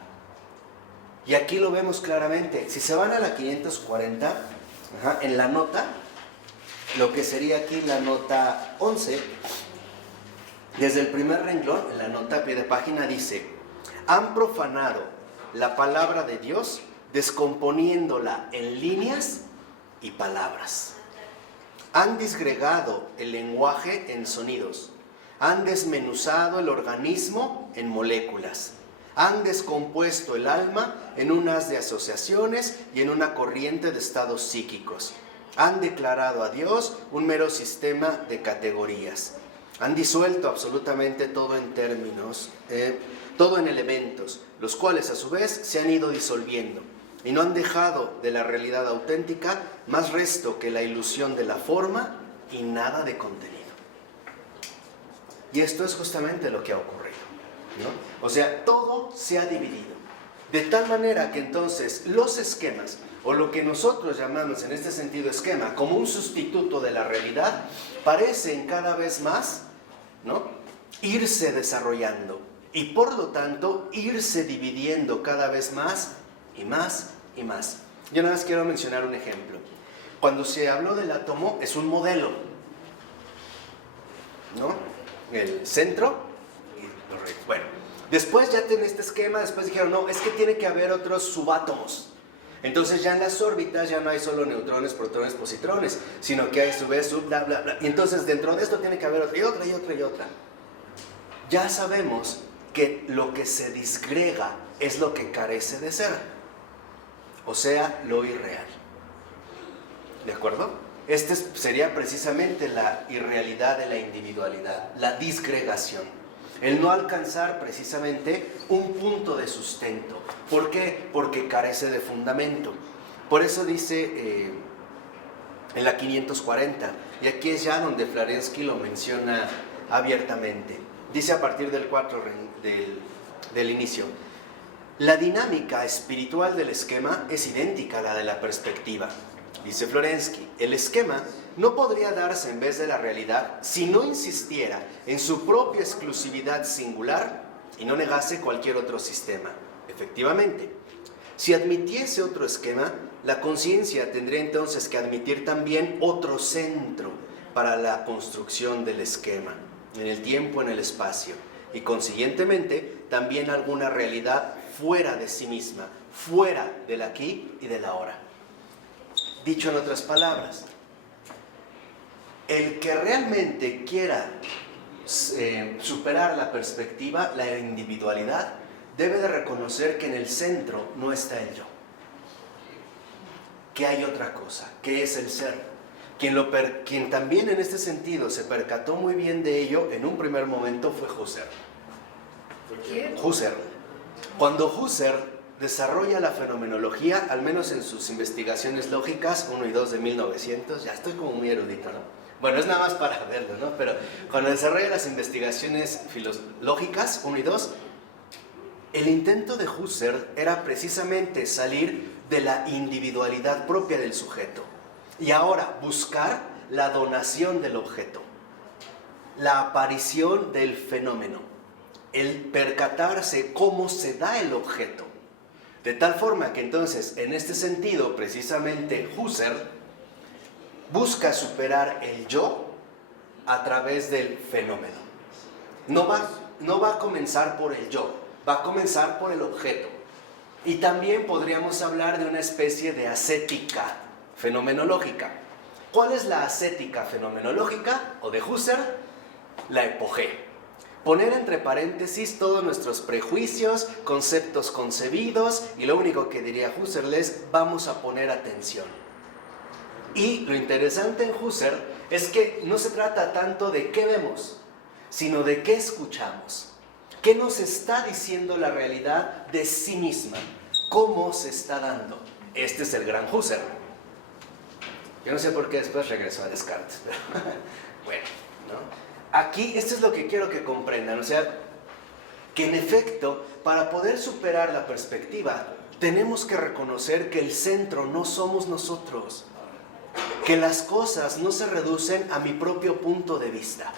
Y aquí lo vemos claramente. Si se van a la 540, en la nota, lo que sería aquí la nota 11, desde el primer renglón, en la nota a pie de página dice: han profanado la palabra de Dios descomponiéndola en líneas y palabras. Han disgregado el lenguaje en sonidos, han desmenuzado el organismo en moléculas, han descompuesto el alma en un haz de asociaciones y en una corriente de estados psíquicos. Han declarado a Dios un mero sistema de categorías. Han disuelto absolutamente todo en términos, todo en elementos, los cuales a su vez se han ido disolviendo y no han dejado de la realidad auténtica más resto que la ilusión de la forma y nada de contenido. Y esto es justamente lo que ha ocurrido, ¿no? O sea, todo se ha dividido, de tal manera que entonces los esquemas, o lo que nosotros llamamos en este sentido esquema, como un sustituto de la realidad, parecen cada vez más, ¿no?, irse desarrollando y por lo tanto irse dividiendo cada vez más y más y más. Yo nada más quiero mencionar un ejemplo. Cuando se habló del átomo, es un modelo, ¿no? El centro y los rayos. Bueno, después ya tiene este esquema, después dijeron, no, es que tiene que haber otros subátomos. Entonces ya en las órbitas ya no hay solo neutrones, protones, positrones, sino que hay sub, bla, bla, bla. Y entonces dentro de esto tiene que haber otra y otra y otra y otra. Ya sabemos que lo que se disgrega es lo que carece de ser, o sea, lo irreal. ¿De acuerdo? Este sería precisamente la irrealidad de la individualidad, la disgregación. El no alcanzar precisamente un punto de sustento. ¿Por qué? Porque carece de fundamento. Por eso dice en la 540, y aquí es ya donde Florensky lo menciona abiertamente. Dice a partir del 4 del inicio: la dinámica espiritual del esquema es idéntica a la de la perspectiva. Dice Florensky, el esquema no podría darse en vez de la realidad si no insistiera en su propia exclusividad singular y no negase cualquier otro sistema. Efectivamente, si admitiese otro esquema, la conciencia tendría entonces que admitir también otro centro para la construcción del esquema, en el tiempo, en el espacio, y consiguientemente también alguna realidad fuera de sí misma, fuera del aquí y del ahora. Dicho en otras palabras, el que realmente quiera superar la perspectiva, la individualidad, debe de reconocer que en el centro no está el yo, que hay otra cosa, que es el ser. Quien también en este sentido se percató muy bien de ello en un primer momento fue Husserl. ¿Quién? Husserl. Cuando Husserl desarrolla la fenomenología, al menos en sus investigaciones lógicas, 1 y 2 de 1900, ya estoy como muy erudito, ¿no? Bueno, es nada más para verlo, ¿no? Pero cuando desarrolla las investigaciones lógicas, 1 y 2, el intento de Husserl era precisamente salir de la individualidad propia del sujeto y ahora buscar la donación del objeto, la aparición del fenómeno, el percatarse cómo se da el objeto. De tal forma que entonces, en este sentido, precisamente Husserl busca superar el yo a través del fenómeno. No va a comenzar por el yo, va a comenzar por el objeto. Y también podríamos hablar de una especie de ascética fenomenológica. ¿Cuál es la ascética fenomenológica? O de Husserl, la epogé. Poner entre paréntesis todos nuestros prejuicios, conceptos concebidos, y lo único que diría Husserl es: vamos a poner atención. Y lo interesante en Husserl es que no se trata tanto de qué vemos, sino de qué escuchamos. ¿Qué nos está diciendo la realidad de sí misma? ¿Cómo se está dando? Este es el gran Husserl. Yo no sé por qué después regresó a Descartes, pero bueno, ¿no? Aquí, esto es lo que quiero que comprendan, o sea, que en efecto, para poder superar la perspectiva, tenemos que reconocer que el centro no somos nosotros, que las cosas no se reducen a mi propio punto de vista,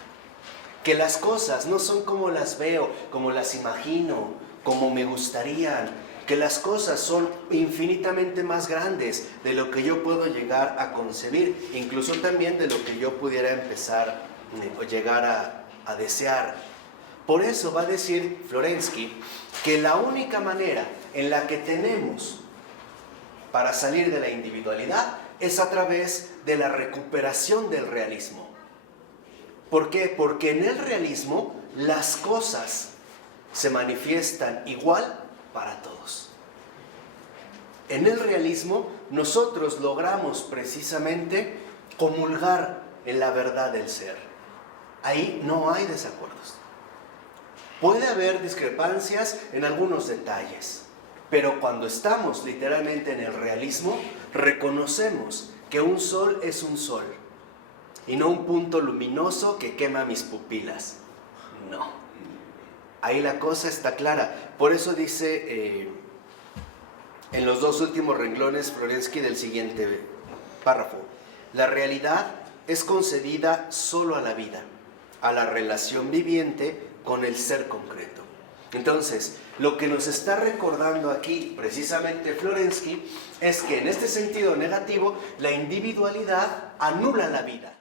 que las cosas no son como las veo, como las imagino, como me gustarían, que las cosas son infinitamente más grandes de lo que yo puedo llegar a concebir, incluso también de lo que yo pudiera empezar o llegar a desear. Por eso va a decir Florensky que la única manera en la que tenemos para salir de la individualidad es a través de la recuperación del realismo. ¿Por qué? Porque en el realismo las cosas se manifiestan igual para todos. En el realismo nosotros logramos precisamente comulgar en la verdad del ser. Ahí no hay desacuerdos. Puede haber discrepancias en algunos detalles, pero cuando estamos literalmente en el realismo, reconocemos que un sol es un sol y no un punto luminoso que quema mis pupilas. No. Ahí la cosa está clara. Por eso dice en los dos últimos renglones Florensky del siguiente párrafo: la realidad es concedida solo a la vida, a la relación viviente con el ser concreto. Entonces, lo que nos está recordando aquí precisamente Florensky es que en este sentido negativo la individualidad anula la vida.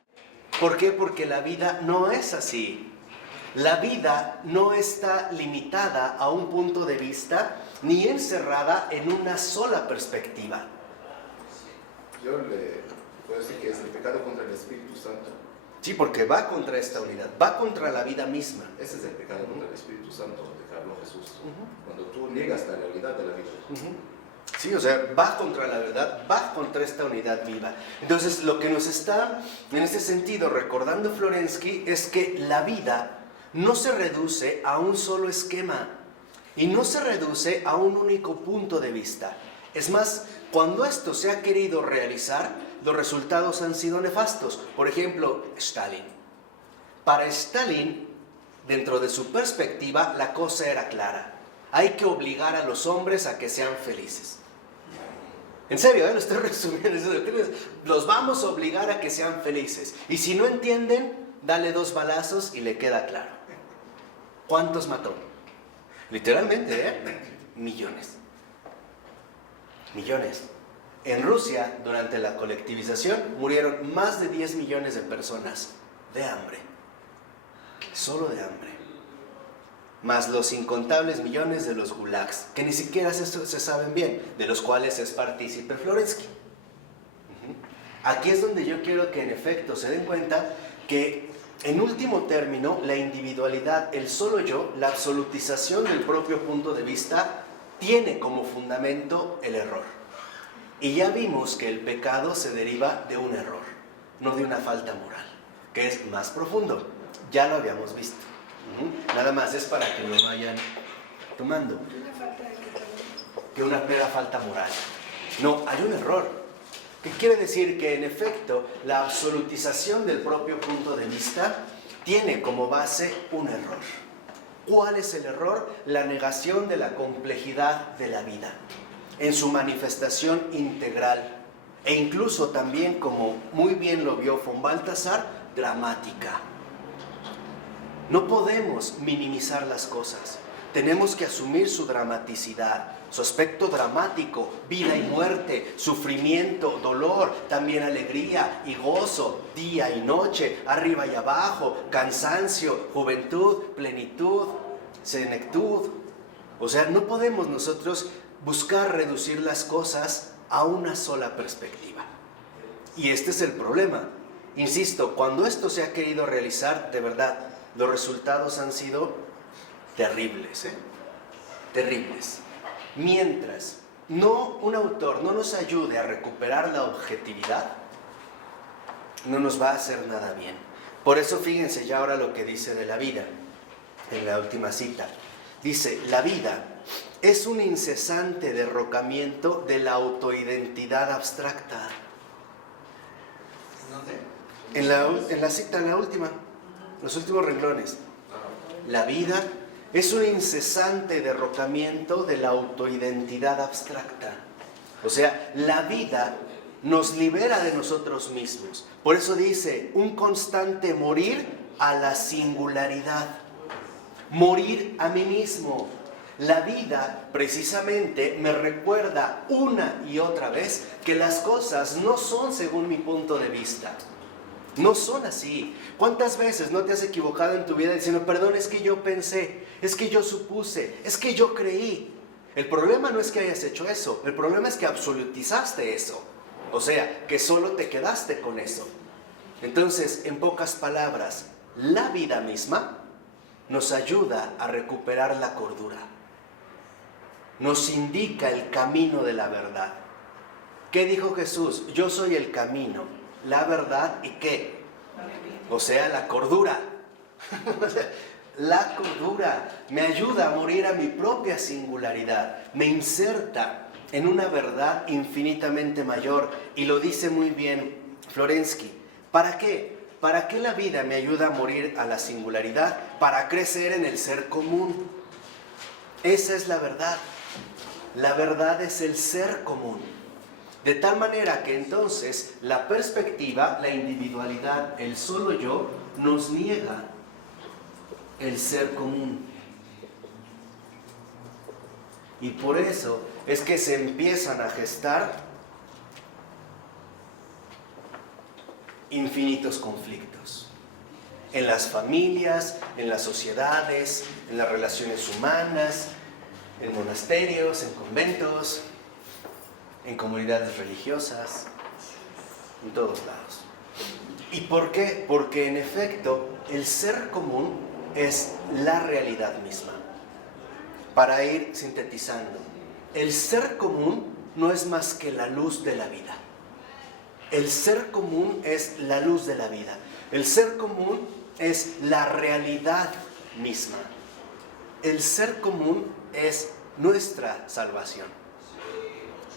¿Por qué? Porque la vida no es así. La vida no está limitada a un punto de vista ni encerrada en una sola perspectiva. Yo le puedo decir que es el pecado contra el Espíritu Santo. Sí, porque va contra esta unidad, va contra la vida misma. Ese es el pecado contra el Espíritu Santo que habló Jesús. Cuando tú niegas la realidad de la vida. Sí, o sea, va contra la verdad, va contra esta unidad viva. Entonces, lo que nos está, en este sentido, recordando Florensky es que la vida no se reduce a un solo esquema y no se reduce a un único punto de vista. Es más, cuando esto se ha querido realizar, los resultados han sido nefastos. Por ejemplo, Stalin. Para Stalin, dentro de su perspectiva, la cosa era clara. Hay que obligar a los hombres a que sean felices. En serio, lo estoy resumiendo. Los vamos a obligar a que sean felices. Y si no entienden, dale 2 balazos y le queda claro. ¿Cuántos mató? Literalmente, millones. Millones. En Rusia, durante la colectivización, murieron más de 10 millones de personas de hambre. Solo de hambre. Más los incontables millones de los gulags, que ni siquiera se saben bien, de los cuales es partícipe Florensky. Aquí es donde yo quiero que en efecto se den cuenta que, en último término, la individualidad, el solo yo, la absolutización del propio punto de vista, tiene como fundamento el error. Y ya vimos que el pecado se deriva de un error, no de una falta moral, que es más profundo. Ya lo habíamos visto. Nada más es para que lo vayan tomando. Que una mera falta moral. No, hay un error. ¿Qué quiere decir? Que en efecto la absolutización del propio punto de vista tiene como base un error. ¿Cuál es el error? La negación de la complejidad de la vida en su manifestación integral e incluso también, como muy bien lo vio von Balthasar, dramática. No podemos minimizar las cosas, tenemos que asumir su dramaticidad, su aspecto dramático, vida y muerte, sufrimiento, dolor, también alegría y gozo, día y noche, arriba y abajo, cansancio, juventud, plenitud, senectud. O sea, no podemos nosotros buscar reducir las cosas a una sola perspectiva. Y este es el problema. Insisto, cuando esto se ha querido realizar, de verdad, los resultados han sido terribles, terribles. Mientras un autor no nos ayude a recuperar la objetividad, no nos va a hacer nada bien. Por eso fíjense ya ahora lo que dice de la vida, en la última cita. Dice, la vida es un incesante derrocamiento de la autoidentidad abstracta. En la cita, en la última, los últimos renglones. La vida es un incesante derrocamiento de la autoidentidad abstracta. O sea, la vida nos libera de nosotros mismos. Por eso dice, un constante morir a la singularidad. Morir a mí mismo. La vida precisamente me recuerda una y otra vez que las cosas no son según mi punto de vista. No son así. ¿Cuántas veces no te has equivocado en tu vida diciendo, perdón, es que yo pensé, es que yo supuse, es que yo creí? El problema no es que hayas hecho eso, el problema es que absolutizaste eso. O sea, que solo te quedaste con eso. Entonces, en pocas palabras, la vida misma nos ayuda a recuperar la cordura. Nos indica el camino de la verdad. ¿Qué dijo Jesús? Yo soy el camino, la verdad y ¿qué? O sea, la cordura. La cordura me ayuda a morir a mi propia singularidad. Me inserta en una verdad infinitamente mayor. Y lo dice muy bien Florensky. ¿Para qué? ¿Para qué la vida me ayuda a morir a la singularidad? Para crecer en el ser común. Esa es la verdad. La verdad es el ser común. De tal manera que entonces la perspectiva, la individualidad, el solo yo, nos niega el ser común. Y por eso es que se empiezan a gestar infinitos conflictos. En las familias, en las sociedades, en las relaciones humanas, en monasterios, en conventos, en comunidades religiosas, en todos lados. ¿Y por qué? Porque en efecto el ser común es la realidad misma. Para ir sintetizando, el ser común no es más que la luz de la vida. El ser común es la luz de la vida. El ser común es la realidad misma. El ser común es nuestra salvación.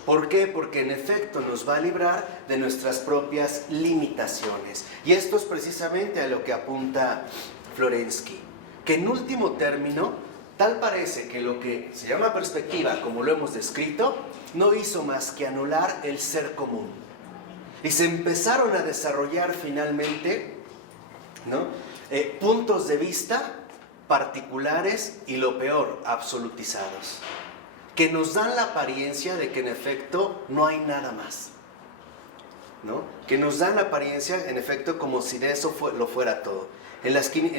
¿Por qué? Porque en efecto nos va a librar de nuestras propias limitaciones. Y esto es precisamente a lo que apunta Florensky. Que en último término, tal parece que lo que se llama perspectiva, como lo hemos descrito, no hizo más que anular el ser común. Y se empezaron a desarrollar finalmente, ¿no?, puntos de vista particulares y lo peor, absolutizados, que nos dan la apariencia de que en efecto no hay nada más, ¿no? Que nos dan la apariencia en efecto como si de eso lo fuera todo. En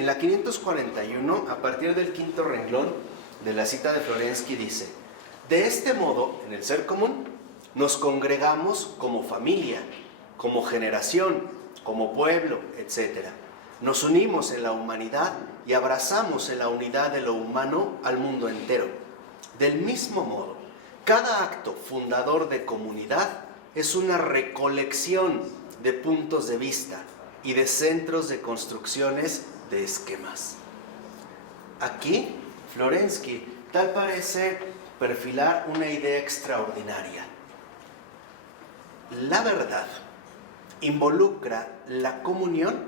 la 541, a partir del quinto renglón de la cita de Florensky dice: de este modo, en el ser común, nos congregamos como familia, como generación, como pueblo, etc. Nos unimos en la humanidad y abrazamos en la unidad de lo humano al mundo entero. Del mismo modo, cada acto fundador de comunidad es una recolección de puntos de vista y de centros de construcciones de esquemas. Aquí, Florensky tal parece perfilar una idea extraordinaria. La verdad involucra la comunión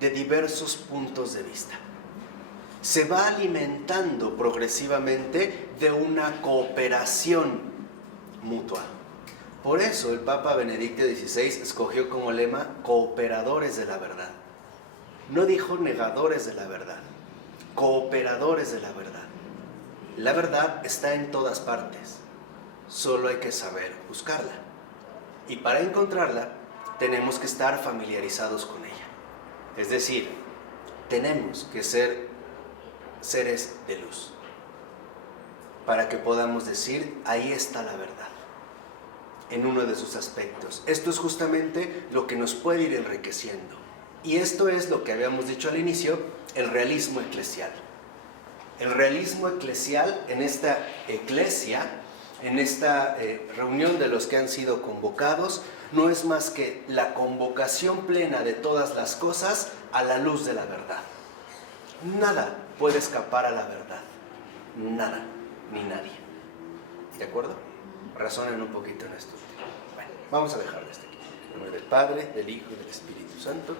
de diversos puntos de vista. Se va alimentando progresivamente de una cooperación mutua. Por eso el Papa Benedicto XVI escogió como lema cooperadores de la verdad. No dijo negadores de la verdad, cooperadores de la verdad. La verdad está en todas partes, solo hay que saber buscarla. Y para encontrarla tenemos que estar familiarizados con ella. Es decir, tenemos que ser seres de luz para que podamos decir, ahí está la verdad, en uno de sus aspectos. Esto es justamente lo que nos puede ir enriqueciendo. Y esto es lo que habíamos dicho al inicio, el realismo eclesial. El realismo eclesial en esta eclesia, en esta reunión de los que han sido convocados, no es más que la convocación plena de todas las cosas a la luz de la verdad. Nada puede escapar a la verdad. Nada, ni nadie. ¿De acuerdo? Razonen un poquito en esto. Bueno, vamos a dejarlo hasta aquí. En nombre del Padre, del Hijo y del Espíritu Santo.